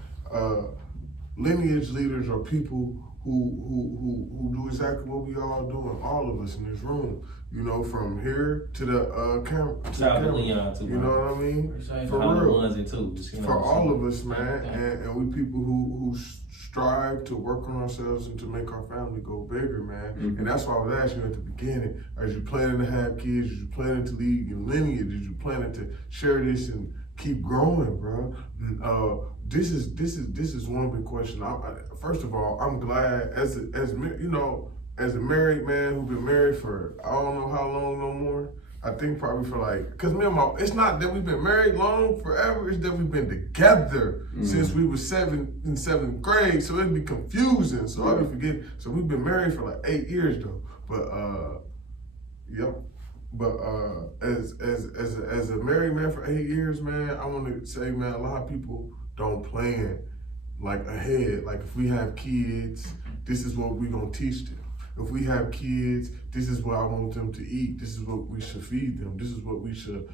Lineage leaders are people who do exactly what we all doing, all of us in this room. From here to the camera. Shout out to Leon too. You know what I mean? For real. For all of us, man, and we people who strive to work on ourselves and to make our family go bigger, man. Mm-hmm. And that's why I was asking you at the beginning: as you're planning to have kids, as you're planning to lead your lineage, as you're planning to share this and keep growing, bro. This is one big question. First of all, I'm glad as a married man who's been married for I don't know how long no more. I think probably for cause me and it's not that we've been married long forever, it's that we've been together since we were in seventh grade, so it'd be confusing. So I'll be forgetting. So we've been married for 8 years though. But yep. But as a married man for 8 years, man, I want to say, man, a lot of people don't plan ahead. Like if we have kids, this is what we're gonna teach them. If we have kids, this is what I want them to eat. This is what we should feed them. This is what we should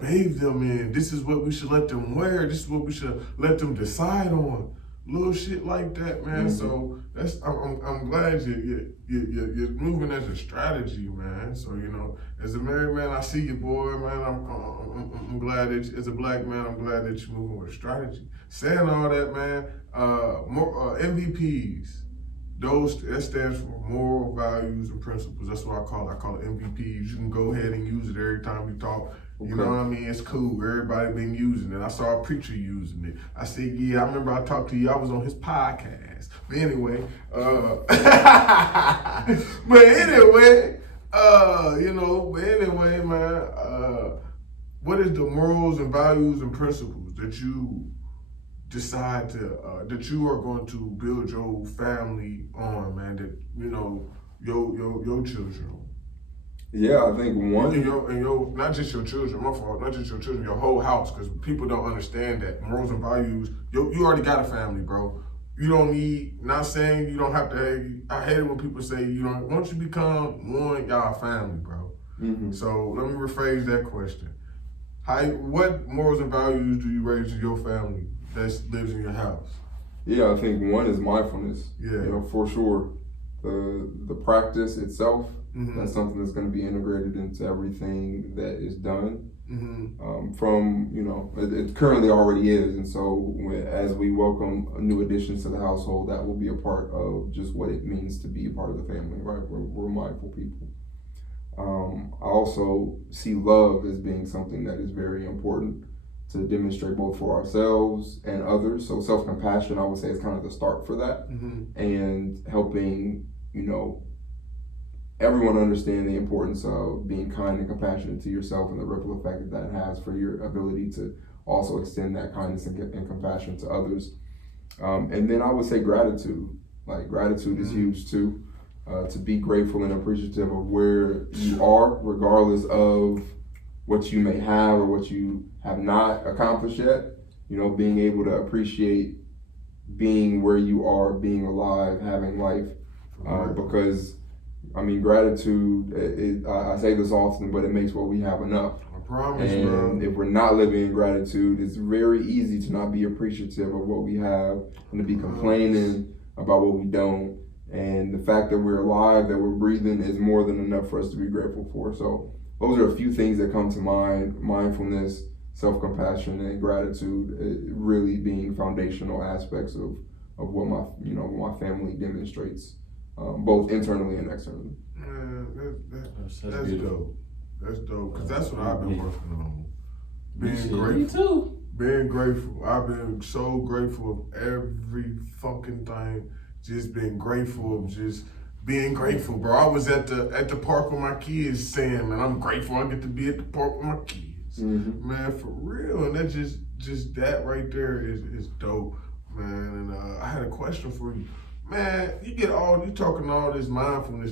bathe them in. This is what we should let them wear. This is what we should let them decide on. Little shit like that, man. Mm-hmm. So I'm glad you're moving as a strategy, man. So as a married man, I see you, boy, man. I'm glad that as a black man, I'm glad that you're moving with a strategy. Saying all that, man. More MVPs. That stands for moral values and principles. That's what I call it. I call it MVPs. You can go ahead and use it every time we talk. You know what I mean? It's cool. Everybody been using it. I saw a preacher using it. I said, I remember I talked to you. I was on his podcast. But anyway, man, what is the morals and values and principles that you decide that you are going to build your family on, man, that, your children on? Yeah, I think one. And your not just your children, my fault, not just your children, your whole house, because people don't understand that morals and values. You already got a family, bro. you don't need, not saying you don't have to, I hate it when people say you don't, once you become one, y'all family, bro. Mm-hmm. So let me rephrase that question. What morals and values do you raise in your family that lives in your house? Yeah, I think one is mindfulness. Yeah. You know, for sure. The practice itself, Mm-hmm. that's something that's going to be integrated into everything that is done. Mm-hmm. From, you know, it currently already is. And so as we welcome new additions to the household, that will be a part of just what it means to be a part of the family, right? We're mindful people. I also see love as being something that is very important to demonstrate both for ourselves and others. So self-compassion, I would say, is kind of the start for that. Mm-hmm. And helping, you know, everyone understand the importance of being kind and compassionate to yourself and the ripple effect that has for your ability to also extend that kindness and compassion to others. And then I would say gratitude. Like, gratitude is huge too. To be grateful and appreciative of where you are, regardless of what you may have or what you have not accomplished yet. You know, being able to appreciate being where you are, being alive, having life. Because, I mean, gratitude, I say this often, but it makes what we have enough. I promise, and bro. If we're not living in gratitude, it's very easy to not be appreciative of what we have and to be complaining about what we don't. And the fact that we're alive, that we're breathing, is more than enough for us to be grateful for. So those are a few things that come to mind: mindfulness, self-compassion, and gratitude, really being foundational aspects of what my family demonstrates, both internally and externally. Man, that's beautiful. dope. That's dope, because that's what I've been working on. Being Me grateful. too. Being grateful. I've been so grateful of every fucking thing. Just being grateful of just being grateful, bro. I was at the park with my kids saying, man, I'm grateful I get to be at the park with my kids. Mm-hmm. Man, for real. And that just that right there is dope, man. And I had a question for you. Man, you talking all this mindfulness,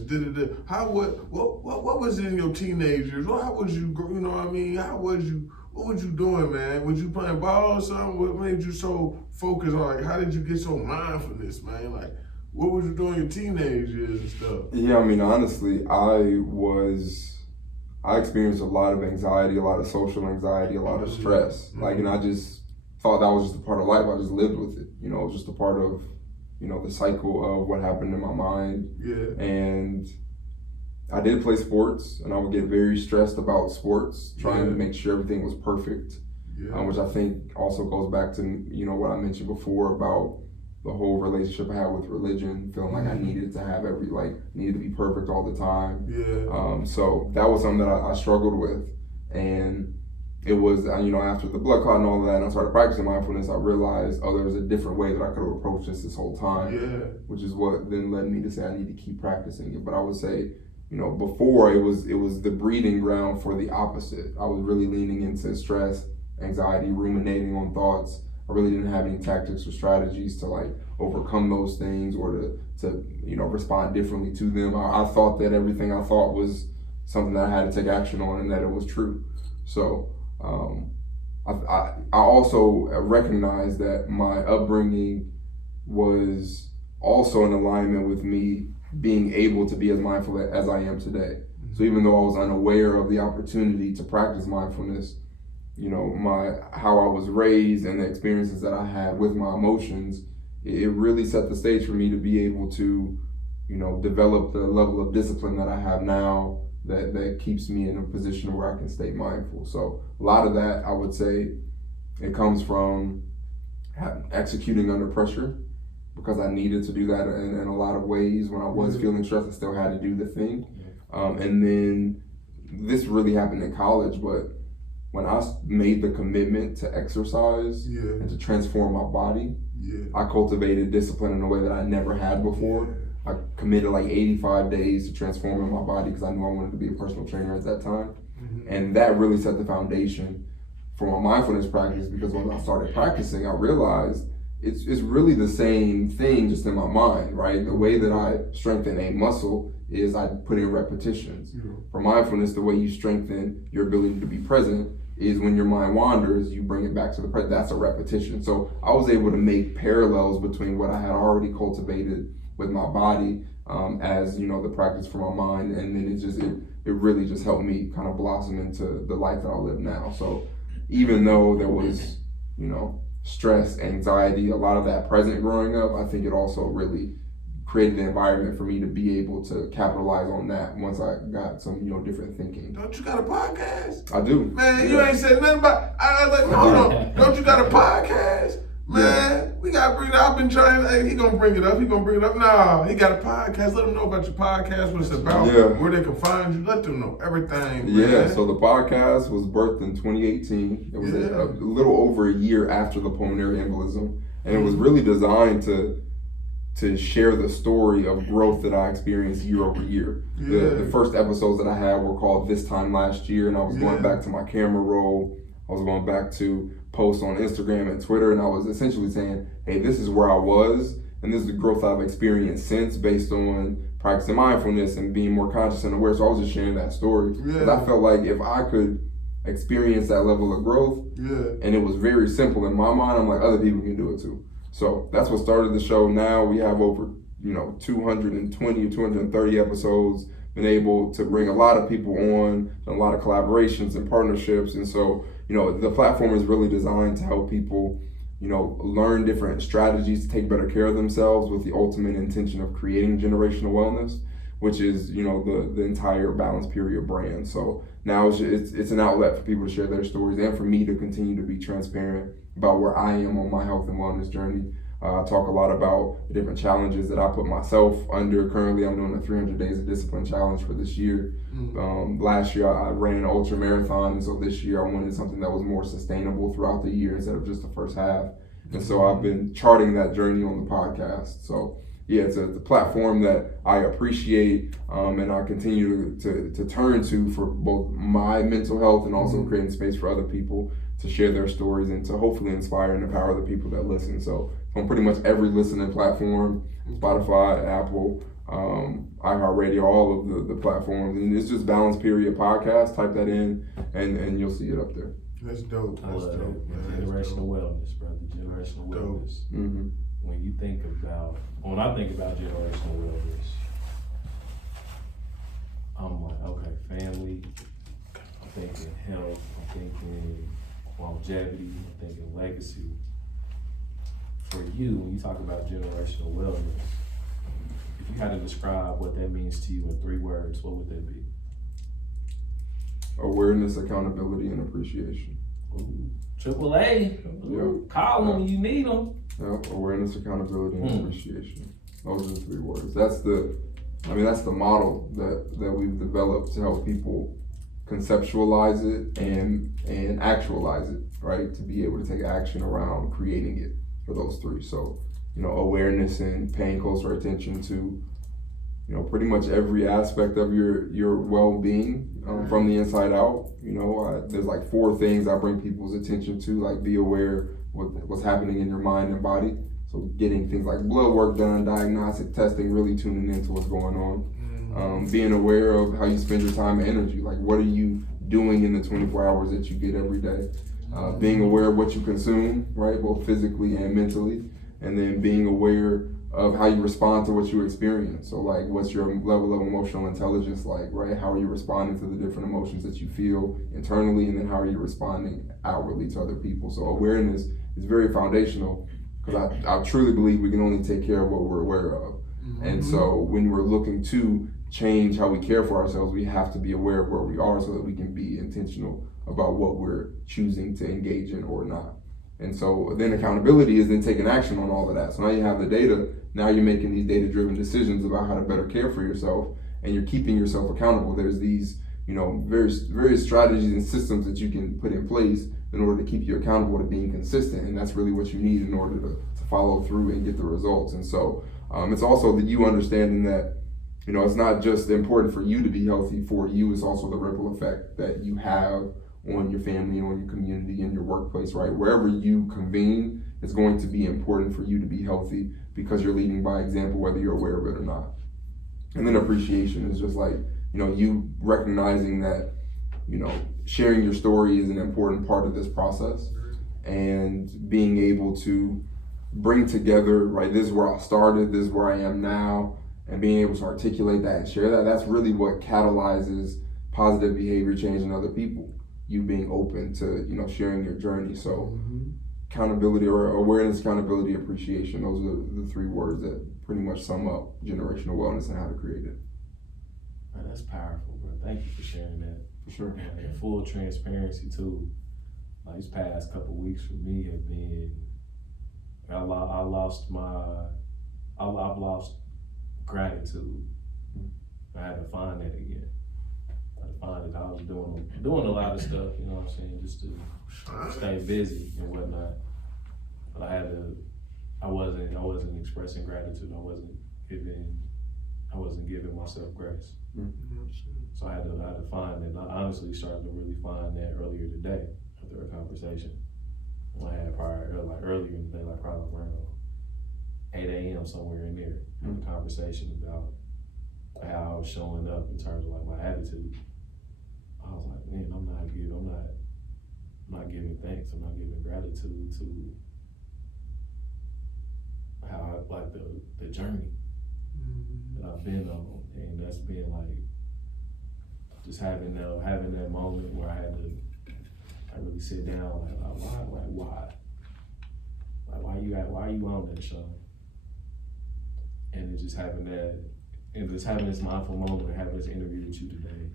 what was in your teenage years? How was you, you know what I mean? What was you doing, man? Was you playing ball or something? What made you so focused on, like, how did you get so mindfulness, man? Like, what was you doing in your teenage years and stuff? Yeah, I mean, honestly, I experienced a lot of anxiety, a lot of social anxiety, a lot of stress. Like, and I just thought that was just a part of life. I just lived with it. You know, it was just a part of, you know, the cycle of what happened in my mind. Yeah. And I did play sports, and I would get very stressed about sports, trying to make sure everything was perfect. Yeah. Which I think also goes back to, you know, what I mentioned before about the whole relationship I had with religion, feeling like I needed to be perfect all the time. Yeah. So that was something that I struggled with. And it was, you know, after the blood clot and all of that, and I started practicing mindfulness, I realized, there was a different way that I could have approached this whole time. Yeah. Which is what then led me to say I need to keep practicing it. But I would say, you know, before it was the breeding ground for the opposite. I was really leaning into stress, anxiety, ruminating on thoughts. I really didn't have any tactics or strategies to, like, overcome those things or to you know, respond differently to them. I thought that everything I thought was something that I had to take action on and that it was true. So I also recognize that my upbringing was also in alignment with me being able to be as mindful as I am today. So even though I was unaware of the opportunity to practice mindfulness, you know, how I was raised and the experiences that I had with my emotions, it really set the stage for me to be able to, you know, develop the level of discipline that I have now that keeps me in a position where I can stay mindful. So a lot of that, I would say, it comes from executing under pressure, because I needed to do that in a lot of ways. When I was feeling stressed, I still had to do the thing. And then this really happened in college, but when I made the commitment to exercise and to transform my body, I cultivated discipline in a way that I never had before. I committed like 85 days to transforming my body because I knew I wanted to be a personal trainer at that time. And that really set the foundation for my mindfulness practice, because when I started practicing, I realized it's really the same thing, just in my mind, right? The way that I strengthen a muscle is I put in repetitions. For mindfulness, the way you strengthen your ability to be present is when your mind wanders, you bring it back to the present. That's a repetition. So I was able to make parallels between what I had already cultivated with my body as, the practice for my mind. And then it really just helped me kind of blossom into the life that I live now. So even though there was, stress, anxiety, a lot of that present growing up, I think it also really created an environment for me to be able to capitalize on that once I got some, different thinking. Don't you got a podcast? I do. Man, you ain't said nothing about, I was like, hold on, don't you got a podcast? Man, we got to bring it up. I've been trying, hey, he going to bring it up. Nah, he got a podcast. Let them know about your podcast, what it's about, where they can find you. Let them know everything, man. So the podcast was birthed in 2018. It was a little over a year after the pulmonary embolism. And it was really designed to share the story of growth that I experienced year over year. The first episodes that I had were called This Time Last Year, and I was going back to my camera roll. I was going back to posts on Instagram and Twitter, and I was essentially saying, hey, this is where I was, and this is the growth I've experienced since based on practicing mindfulness and being more conscious and aware. So I was just sharing that story. Because I felt like if I could experience that level of growth, and it was very simple in my mind, I'm like, other people can do it too. So that's what started the show. Now we have over, 220 or 230 episodes, been able to bring a lot of people on, a lot of collaborations and partnerships. And so, the platform is really designed to help people, learn different strategies to take better care of themselves with the ultimate intention of creating generational wellness, which is, the entire Balanced Period brand. So now it's an outlet for people to share their stories and for me to continue to be transparent about where I am on my health and wellness journey. I talk a lot about the different challenges that I put myself under. Currently, I'm doing a 300 Days of Discipline challenge for this year. Last year, I ran an ultra marathon, and so this year I wanted something that was more sustainable throughout the year instead of just the first half. And so I've been charting that journey on the podcast. So it's a platform that I appreciate and I continue to turn to for both my mental health and also creating space for other people to share their stories and to hopefully inspire and empower the people that listen. So on pretty much every listening platform, Spotify, Apple, iHeartRadio, all of the platforms. And it's just Balanced Period Podcast. Type that in and you'll see it up there. That's dope. That's dope. Generational wellness, brother. Generational wellness. Mm-hmm. When I think about generational wellness, I'm like, okay, family, I'm thinking health, I'm thinking longevity, I'm thinking legacy. For you, when you talk about generational wellness, if you had to describe what that means to you in 3 words, what would that be? Awareness, accountability, and appreciation. Ooh. AAA. Call them when you need them. Awareness, accountability, and appreciation. Those are the 3 words. That's the model that we've developed to help people conceptualize it and actualize it, right? To be able to take action around creating it for those 3. So, awareness and paying closer attention to, pretty much every aspect of your well-being from the inside out. There's like 4 things I bring people's attention to, like be aware what's happening in your mind and body. So getting things like blood work done, diagnostic testing, really tuning into what's going on. Being aware of how you spend your time and energy, like what are you doing in the 24 hours that you get every day. Being aware of what you consume, right, both physically and mentally, and then being aware of how you respond to what you experience. So like, what's your level of emotional intelligence like, right? How are you responding to the different emotions that you feel internally, and then how are you responding outwardly to other people? So awareness is very foundational, because I truly believe we can only take care of what we're aware of. And so when we're looking to change how we care for ourselves, we have to be aware of where we are so that we can be intentional about what we're choosing to engage in or not. And so then accountability is then taking action on all of that. So now you have the data, now you're making these data-driven decisions about how to better care for yourself, and you're keeping yourself accountable. There's these, various strategies and systems that you can put in place in order to keep you accountable to being consistent. And that's really what you need in order to follow through and get the results. And so it's also that you understanding that, it's not just important for you to be healthy for you, it's also the ripple effect that you have on your family, on your community, in your workplace, right? Wherever you convene, it's going to be important for you to be healthy because you're leading by example, whether you're aware of it or not. And then appreciation is just like, you recognizing that, sharing your story is an important part of this process, and being able to bring together, right, this is where I started, this is where I am now, and being able to articulate that and share that, that's really what catalyzes positive behavior change in other people. You being open to, sharing your journey. So accountability or awareness, accountability, appreciation, those are the three words that pretty much sum up generational wellness and how to create it. Man, that's powerful, bro. Thank you for sharing that. For sure. And full transparency too. Like these past couple weeks for me have been, I've lost gratitude. I had to find that again. I had to find it. I was doing a lot of stuff, you know what I'm saying, just to stay busy and whatnot. But I wasn't expressing gratitude. I wasn't giving myself grace. So I had to find it. And I honestly started to really find that earlier today after a conversation I had earlier in the day, like probably around 8 a.m. somewhere in there. Had a conversation about how I was showing up in terms of like my attitude. I was like, man, I'm not giving thanks. I'm not giving gratitude to how I like the journey that I've been on, and that's been like just having that moment where I really sit down like why are you on that show, and it's just having this mindful moment and having this interview with you today,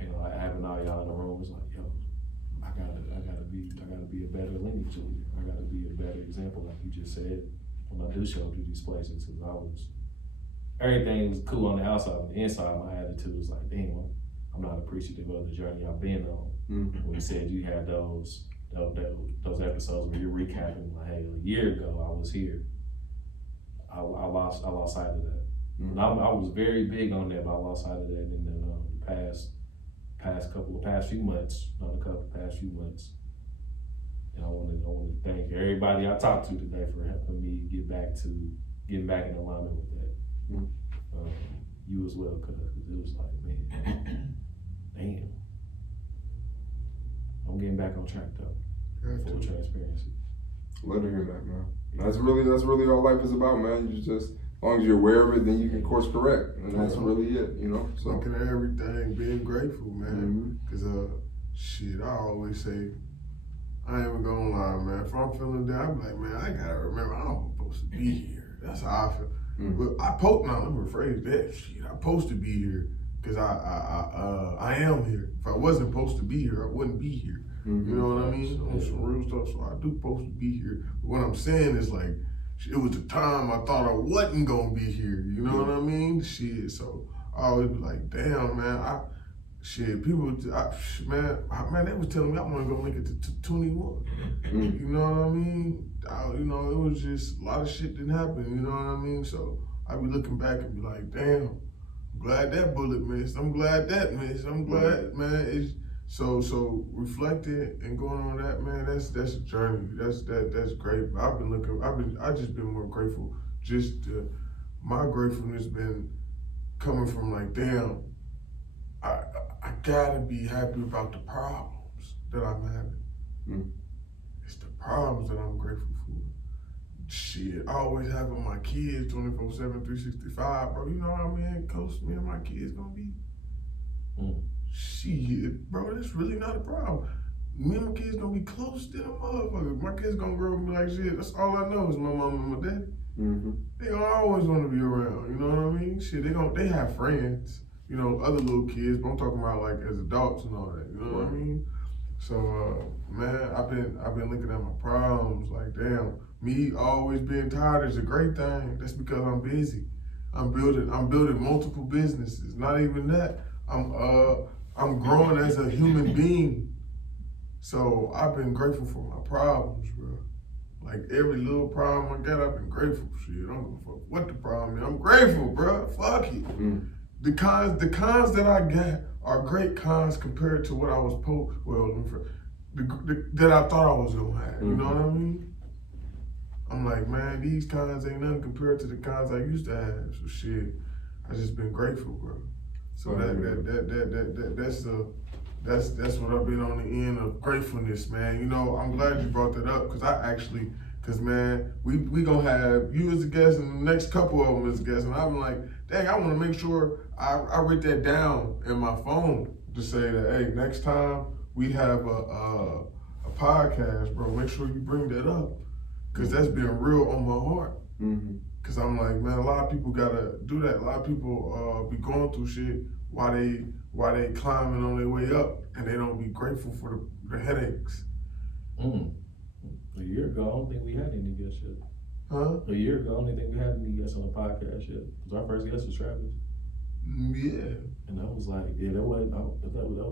and like having all y'all in the room was like, yo, I gotta be a better lineage leader. I gotta be a better example, like you just said. When I do show up to these places, because everything was cool on the outside, but the inside, my attitude was like, damn, I'm not appreciative of the journey I've been on. When you said you had those episodes where you're recapping, like, hey, a year ago I was here. I lost sight of that. And I was very big on that, but I lost sight of that in the past few months. And I want to thank everybody I talked to today for helping me getting back in alignment with that. You as well, cause it was like, man, damn. I'm getting back on track though. Full transparency. Let her hear that, man. That's really all life is about, man. You just, as long as you're aware of it, then you can course correct, and that's really it, So looking at everything, being grateful, man. Cause shit, I always say, I ain't even gonna lie, man. If I'm feeling down, I'm like, man, I gotta remember I'm supposed to be here. That's how I feel. But let me rephrase that. Shit, I'm supposed to be here because I am here. If I wasn't supposed to be here, I wouldn't be here. You know what I mean? On some real stuff, so I do supposed to be here. But what I'm saying is like, it was the time I thought I wasn't gonna be here. You know what I mean? Shit, so I always be like, damn, man, people, man, they was telling me I want to go make it to 21. You know what I mean? It was just a lot of shit didn't happen. You know what I mean? So I be looking back and be like, damn, I'm glad that bullet missed. I'm glad that missed. I'm glad, man. It's so reflecting and going on that, man. That's a journey. That's great. I just been more grateful. My gratefulness been coming from like, damn. I gotta be happy about the problems that I'm having. It's the problems that I'm grateful for. Shit, I always having my kids 24/7, 365, bro. You know how close me and my kids gonna be? Shit, bro, that's really not a problem. Me and my kids gonna be close to the motherfucker. My kids gonna grow up and be like, shit, that's all I know is my mom and my dad. They gonna always wanna be around, you know what I mean? Shit, they have friends. Other little kids, but I'm talking about like as adults and all that, you know what I mean? So, man, I've been looking at my problems like, damn, me always being tired is a great thing. That's because I'm busy. I'm building multiple businesses. Not even that. I'm growing as a human being. So I've been grateful for my problems, bro. Like every little problem I got, I've been grateful. Shit, I don't give a fuck what the problem is. I'm grateful, bro. Fuck it. The cons that I got are great cons compared to what I was that I thought I was gonna have. You know what I mean? I'm like, man, these cons ain't nothing compared to the cons I used to have. So shit, I just been grateful, bro. So that's what I've been on the end of gratefulness, man. You know, I'm glad you brought that up because man, we gonna have you as a guest and the next couple of them as a guest, and I'm like, dang, I want to make sure I write that down in my phone to say that, hey, next time we have a podcast, bro, make sure you bring that up, because that's been real on my heart. Because I'm like, man, a lot of people gotta do that. A lot of people be going through shit while they climbing on their way up, and they don't be grateful for the headaches. A year ago, I don't think we had any guests yet. Huh? A year ago, I don't think we had any guests on the podcast yet. Because our first guest was Travis. Yeah. And that was like, that was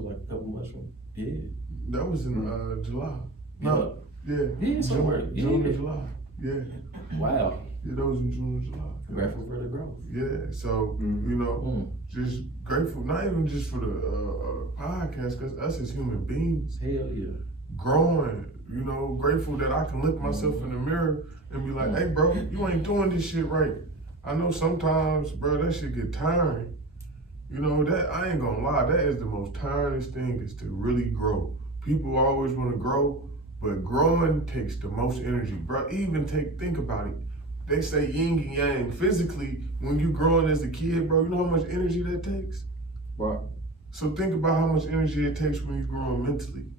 like a couple months from, That was in July. No. Yeah. Somewhere. June or July. Yeah. Wow. Yeah, that was in June or July. Grateful for the growth. Yeah, so, you know, just grateful, not even just for the podcast, because us as human beings, hell yeah, growing, you know, grateful that I can look myself in the mirror and be like, hey, bro, you ain't doing this shit right. I know sometimes, bro, that shit get tiring. You know, that I ain't gonna lie, that is the most tiring thing, is to really grow. People always want to grow, but growing takes the most energy, bro. Even think about it. They say yin and yang. Physically, when you growing as a kid, bro, you know how much energy that takes? What? So think about how much energy it takes when you're growing mentally,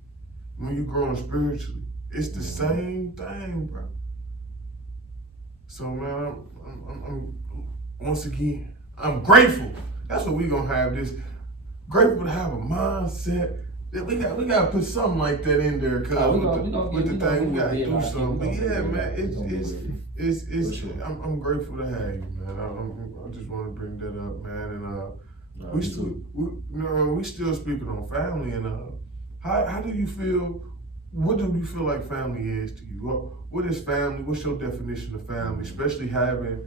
when you're growing spiritually. It's the same thing, bro. So, man, I'm once again, I'm grateful. That's what we gonna have this. Grateful to have a mindset. We gotta put something like that in there, cause with the thing we gotta do something. But yeah, man, it's I'm grateful to have you, man. I just want to bring that up, man. And we still speaking on family, and how do you feel? What do you feel like family is to you? What is family? What's your definition of family? Especially having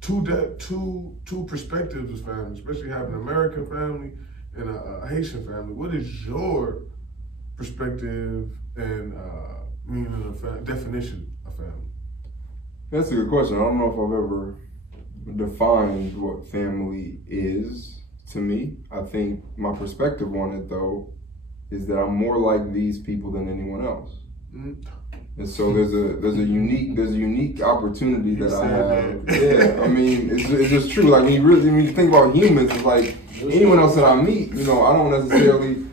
two perspectives of family, especially having an American family and a Haitian family. What is your perspective and meaning of definition of family? That's a good question. I don't know if I've ever defined what family is to me. I think my perspective on it, though, is that I'm more like these people than anyone else. And so there's a unique opportunity that I have. Yeah, I mean, it's just true. Like when you think about humans, it's like anyone else that I meet, you know, I don't necessarily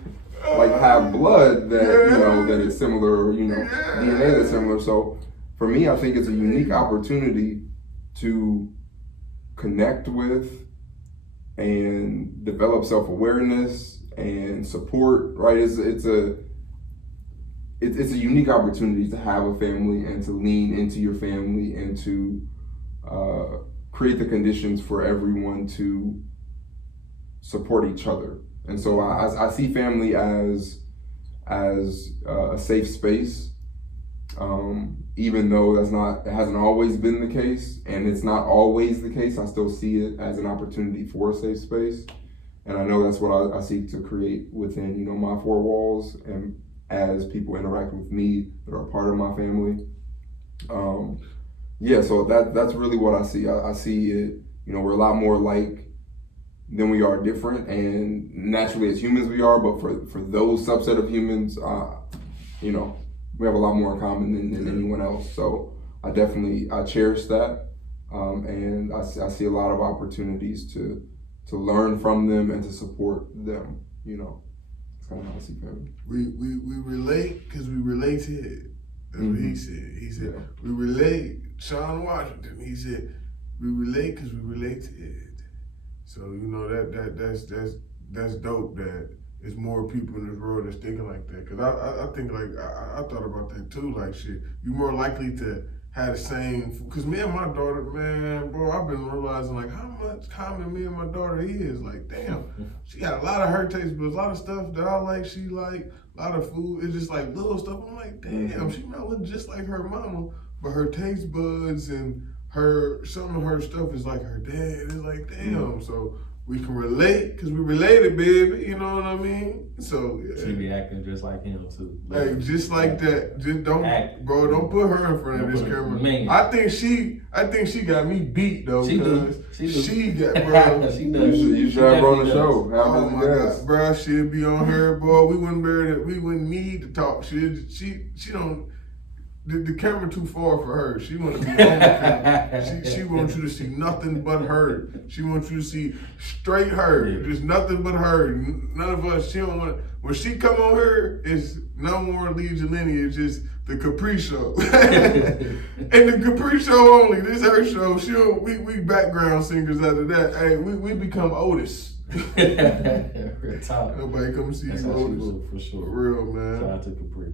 like have blood that, you know, that is similar, or, you know, DNA that's similar. So for me, I think it's a unique opportunity to connect with and develop self-awareness and support, right? It's a unique opportunity to have a family and to lean into your family and to create the conditions for everyone to support each other. And so I see family as a safe space, even though it hasn't always been the case, and it's not always the case. I still see it as an opportunity for a safe space, and I know that's what I seek to create within, you know, my four walls and as people interact with me that are part of my family. So that's really what I see. I see it, you know, we're a lot more alike than we are different, and naturally as humans we are, but for those subset of humans, you know, we have a lot more in common than anyone else. So I cherish that, and I see a lot of opportunities to learn from them and to support them, you know. That's kind of how I see family. We relate because we related. That's what he said. He said, we relate. Sean Washington, he said, we relate because we related. So, you know, that's dope that there's more people in this world that's thinking like that. Because I think, like, I thought about that too. Like, shit, you're more likely to have the same. Because me and my daughter, man, bro, I've been realizing, like, how much common me and my daughter is. Like, damn, she got a lot of her taste buds, a lot of stuff that I like, she like, a lot of food. It's just like little stuff. I'm like, damn, she might look just like her mama, but her taste buds and some of her stuff is like her dad. It's like, damn. So we can relate because we related, baby. You know what I mean? So yeah. She be acting just like him too. Like just like that. Just don't, bro. Don't put her in front of this camera. Man. I think she got me beat though. She do. She got, bro. She does. You should have her on the show. Oh my God, bro. She'd be on her, bro. We wouldn't need to talk. She don't. The camera too far for her. She want to be on the camera. She wants you to see nothing but her. She wants you to see straight her. Yeah. Just nothing but her. None of us. She don't want. When she come on her, it's no more Lead Your Lineage. It's the Capri Show, and the Capri Show only. This her show. We background singers after that. Hey, we become Otis. Real talk. Nobody come see That's you, how she Otis. look, for sure. For real, man. Shout out to Capri.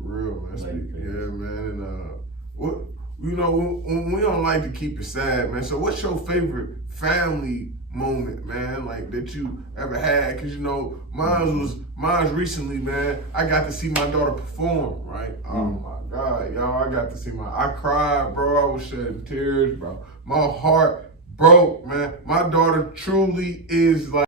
Real, man. Like, Yeah, man. And what you know, we don't like to keep it sad, man. So, what's your favorite family moment, man? Like that you ever had? Cause you know, mine's recently, man. I got to see my daughter perform, right? Oh my God, y'all! I got to see I cried, bro. I was shedding tears, bro. My heart broke, man. My daughter truly is like.